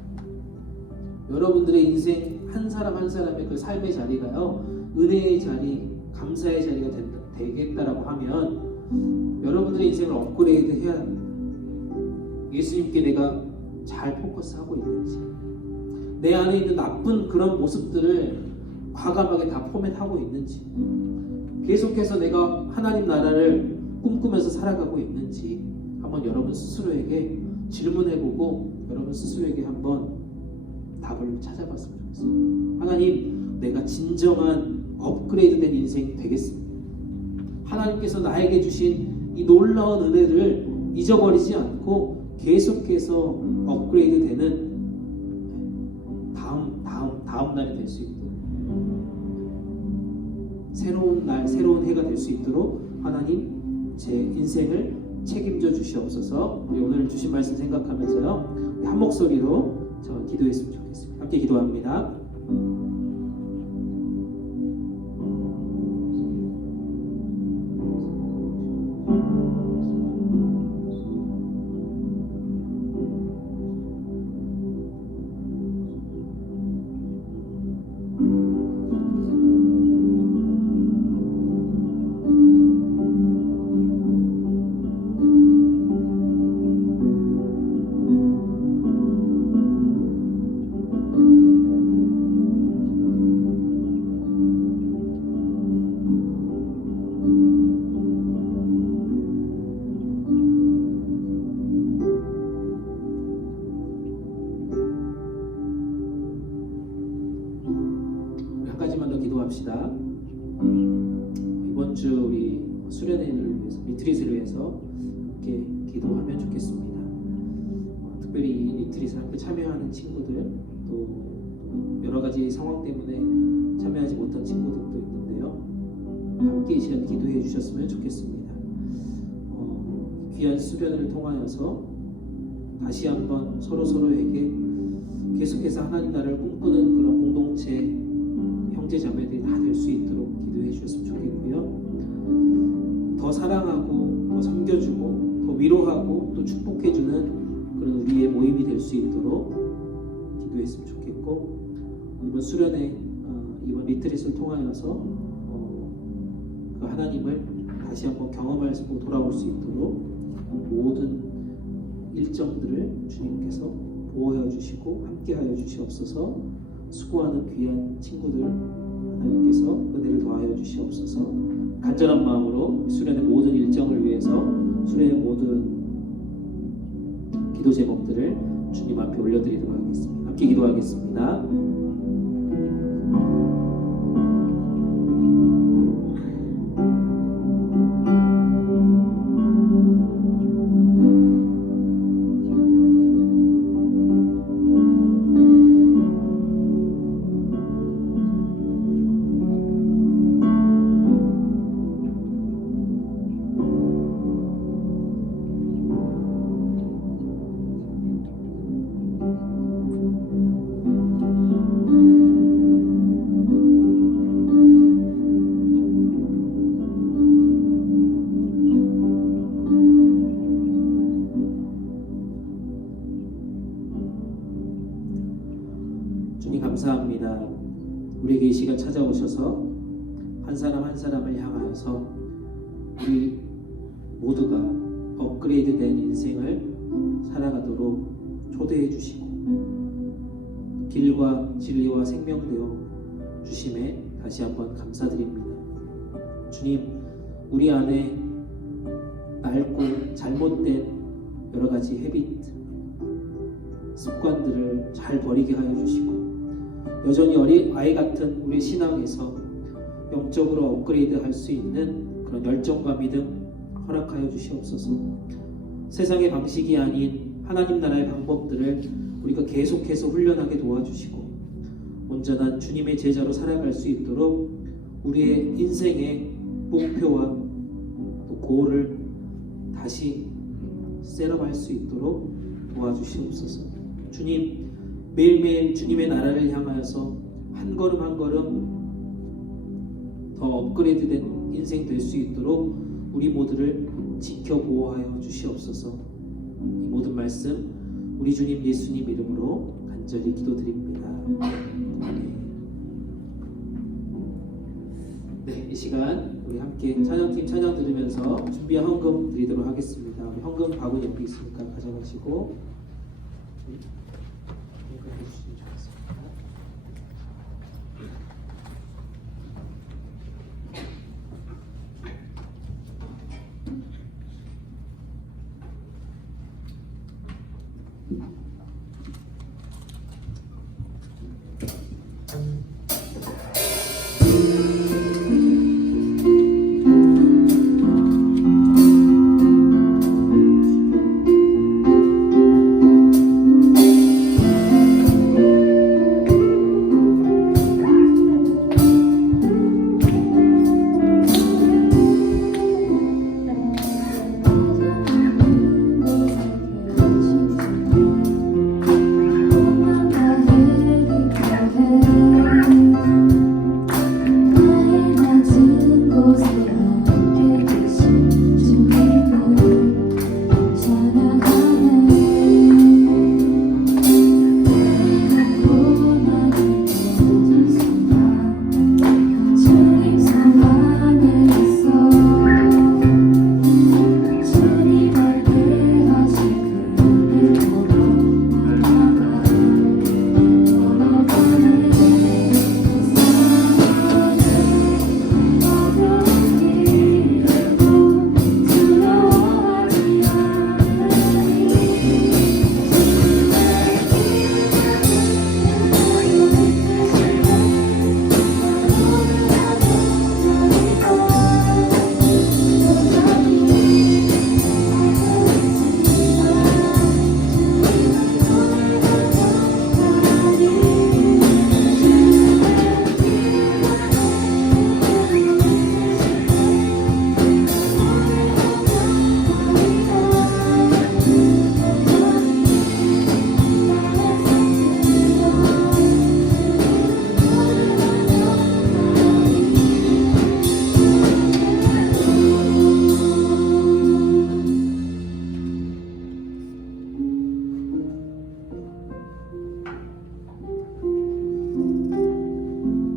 여러분들의 인생 한 사람 한 사람의 그 삶의 자리가요, 은혜의 자리, 감사의 자리가 되겠다라고 하면 여러분들의 인생을 업그레이드 해야 합니다. 예수님께 내가 잘 포커스하고 있는지, 내 안에 있는 나쁜 그런 모습들을 과감하게 다 포맷하고 있는지, 계속해서 내가 하나님 나라를 꿈꾸면서 살아가고 있는지 한번 여러분 스스로에게 질문해보고 여러분 스스로에게 한번 답을 찾아봤으면 좋겠어요. 하나님, 내가 진정한 업그레이드된 인생 되겠습니다. 하나님께서 나에게 주신 이 놀라운 은혜를 잊어버리지 않고 계속해서 업그레이드 되는 다음 날이 될 수 있도록, 새로운 날, 새로운 해가 될 수 있도록 하나님 제 인생을 책임져 주시옵소서. 우리 오늘 주신 말씀 생각하면서요, 한 목소리로 저 기도했으면 좋겠습니다. 함께 기도합니다. 한 가지만 더 기도합시다. 이번 주 우리 수련회를 위해서, 리트릿을 위해서 함께 기도하면 좋겠습니다. 특별히 이 리트릿에 함께 참여하는 친구들, 또 여러 가지 상황 때문에 참여하지 못한 친구들도 있는데요, 함께 이 시간 기도해 주셨으면 좋겠습니다. 귀한 수련회를 통하여서 다시 한번 서로에게 계속해서 하나님 나라를 꿈꾸는 그런 공동체, 형제 자매들이 다 될 수 있도록 기도해 주셨으면 좋겠고요. 더 사랑하고 더 섬겨주고 더 위로하고 또 축복해주는 그런 우리의 모임이 될 수 있도록 기도했으면 좋겠고, 이번 수련회, 이번 리트릿을 통하여서 그 하나님을 다시 한번 경험하고 돌아올 수 있도록 모든 일정들을 주님께서 보호하여 주시고 함께하여 주시옵소서. 수고하는 귀한 친구들 하나님께서 은혜를 더하여 주시옵소서. 간절한 마음으로 수련의 모든 일정을 위해서 수련의 모든 기도 제목들을 주님 앞에 올려드리도록 하겠습니다. 함께 기도하겠습니다. 주님 감사합니다. 우리에게 이 시간 찾아오셔서 한 사람 한 사람을 향하여서 우리 모두가 업그레이드된 인생을 살아가도록 초대해 주시고 길과 진리와 생명되어 주심에 다시 한번 감사드립니다. 주님, 우리 안에 낡고 잘못된 여러 가지 헤비트, 습관들을 잘 버리게 하여 주시고 여전히 어린 아이 같은 우리 신앙에서 영적으로 업그레이드 할 수 있는 그런 열정과 믿음 허락하여 주시옵소서. 세상의 방식이 아닌 하나님 나라의 방법들을 우리가 계속해서 훈련하게 도와주시고 온전한 주님의 제자로 살아갈 수 있도록 우리의 인생의 목표와 또 고를 다시 셋업할 수 있도록 도와주시옵소서. 주님, 매일매일 주님의 나라를 향하여서 한 걸음 한 걸음 더 업그레이드된 인생 될 수 있도록 우리 모두를 지켜 보호하여 주시옵소서. 이 모든 말씀 우리 주님 예수님 이름으로 간절히 기도드립니다. 네, 이 시간 우리 함께 찬양팀 찬양 들으면서 준비한 헌금 드리도록 하겠습니다. 우리 헌금 바구니 여기 있으니까 가져가시고 헌금 해주시면 좋겠습니다.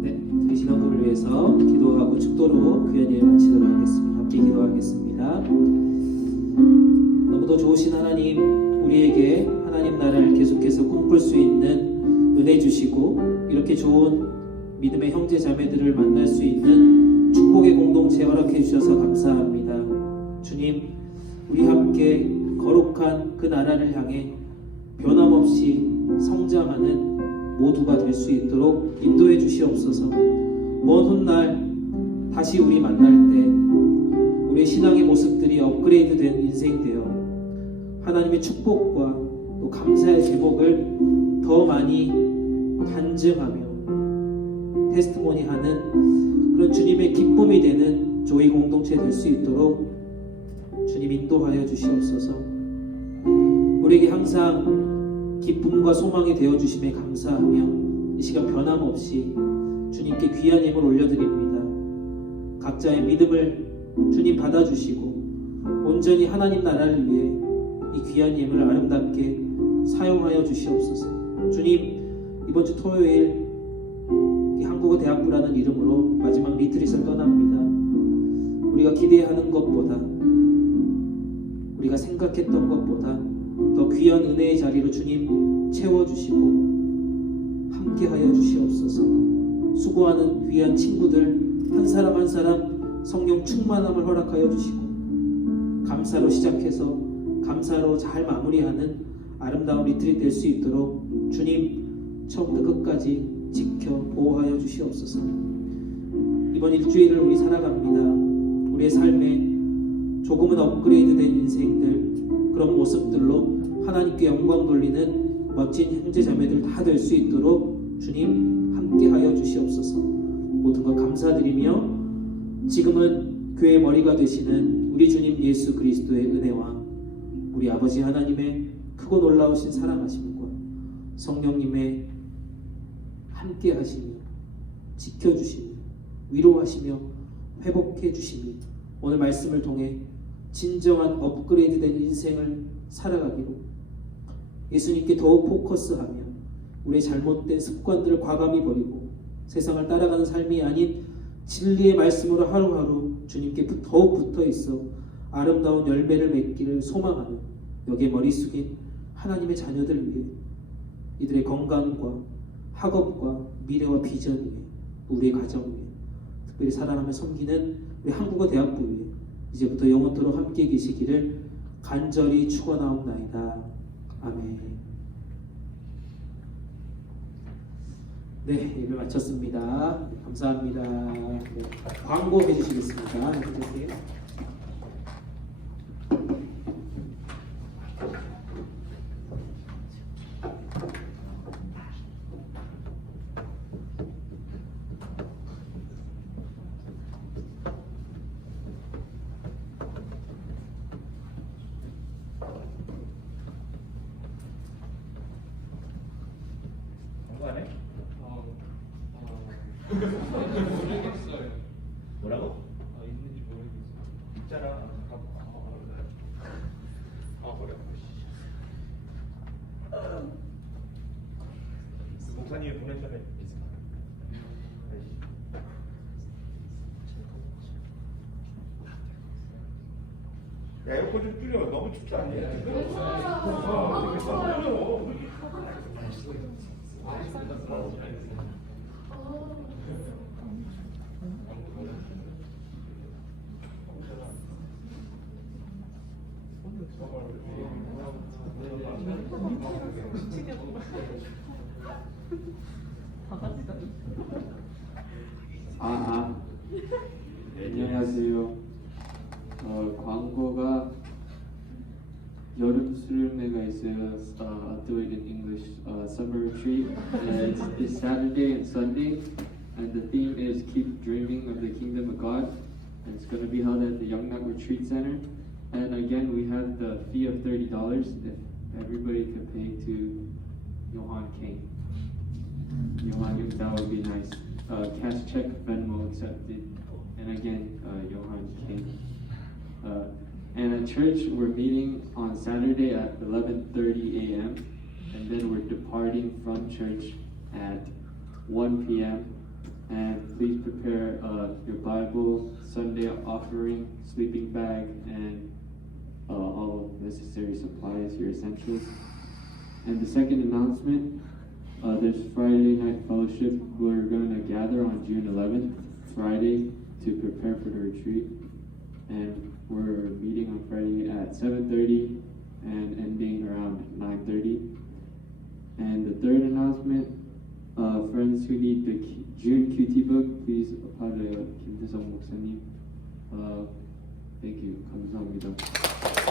네, 드리신 헌금을 위해서 기도하고 축도로 귀한 예를 마치도록 하겠습니다. 함께 기도하겠습니다. 너무도 좋으신 하나님, 우리에게 하나님 나라를 계속해서 꿈꿀 수 있는 은혜 주시고 이렇게 좋은 믿음의 형제 자매들을 만날 수 있는 축복의 공동체 허락해 주셔서 감사합니다. 주님, 우리 함께 거룩한 그 나라를 향해 변함없이 성장하는 모두가 될 수 있도록 인도해 주시옵소서. 먼 훗날 다시 우리 만날 때 우리의 신앙의 모습들이 업그레이드된 인생 되어 하나님의 축복과 또 감사의 제목을 더 많이 간증하며 테스티모니하는 그런 주님의 기쁨이 되는 조이 공동체 될 수 있도록 주님 인도하여 주시옵소서. 우리에게 항상 기쁨과 소망이 되어 주심에 감사하며 이 시간 변함없이 주님께 귀한 힘을 올려드립니다. 각자의 믿음을 주님 받아주시고 온전히 하나님 나라를 위해 이 귀한 힘을 아름답게 사용하여 주시옵소서. 주님, 이번 주 토요일 이 한국어 대학부라는 이름으로 마지막 리트릿을 떠납니다. 우리가 기대하는 것보다, 우리가 생각했던 것보다 더 귀한 은혜의 자리로 주님 채워주시고 함께하여 주시옵소서. 수고하는 귀한 친구들 한 사람 한 사람 성령 충만함을 허락하여 주시고 감사로 시작해서 감사로 잘 마무리하는 아름다운 리트릿 될 수 있도록 주님 처음부터 끝까지 지켜 보호하여 주시옵소서. 이번 일주일을 우리 살아갑니다. 우리의 삶에 조금은 업그레이드된 인생들, 그런 모습들로 하나님께 영광 돌리는 멋진 형제 자매들 다 될 수 있도록 주님 함께하여 주시옵소서. 모든 것 감사드리며 지금은 교회의 머리가 되시는 우리 주님 예수 그리스도의 은혜와 우리 아버지 하나님의 크고 놀라우신 사랑하심과 성령님의 함께하시며 지켜주시며 위로하시며 회복해 주시니 오늘 말씀을 통해 진정한 업그레이드된 인생을 살아가기로 예수님께 더욱 포커스하며 우리의 잘못된 습관들을 과감히 버리고 세상을 따라가는 삶이 아닌 진리의 말씀으로 하루하루 주님께 더욱 붙어 있어 아름다운 열매를 맺기를 소망하는 여기에 머리 숙인 하나님의 자녀들 위해 이들의 건강과 학업과 미래와 비전 위에 우리의 가정 위에 특별히 살아남아 섬기는 우리 한국어 대학부 위에 이제부터 영원토록 함께 계시기를 간절히 축원하옵나이다. 아멘. 네, 예배 마쳤습니다. 네, 감사합니다. 네, 광고 해주시겠습니다. 네, 부탁드릴게요. 공부하네? 모르겠어요. 뭐라고? 있는지 모르겠어요. 있잖아. 그래. 목사님이 보내셨네. 야, 에어컨 좀 줄여. 너무 춥지 않니? 안녕하세요. 광고가 여름 수련회가 있어요. I'll do it in English. Summer retreat. And it's this Saturday and Sunday, and the theme is Keep Dreaming of the Kingdom of God. And it's going to be held at the Young Nut Retreat Center. And again, we have the fee of $30 if everybody could pay to Johan Kane. Johan, that would be nice. Cash check, Venmo accepted. And again, Johan Kane. And at church, we're meeting on Saturday at 11:30 a.m. And then we're departing from church at 1 p.m. And please prepare your Bible, Sunday offering, sleeping bag, and all necessary supplies, your essentials. And the second announcement, there's Friday night fellowship. We're going to gather on June 11th, Friday, to prepare for the retreat. And we're meeting on Friday at 7:30 and ending around 9:30. And the third announcement, friends who need the June QT book, please apply to 김태성 목사님. Thank you. 감사합니다.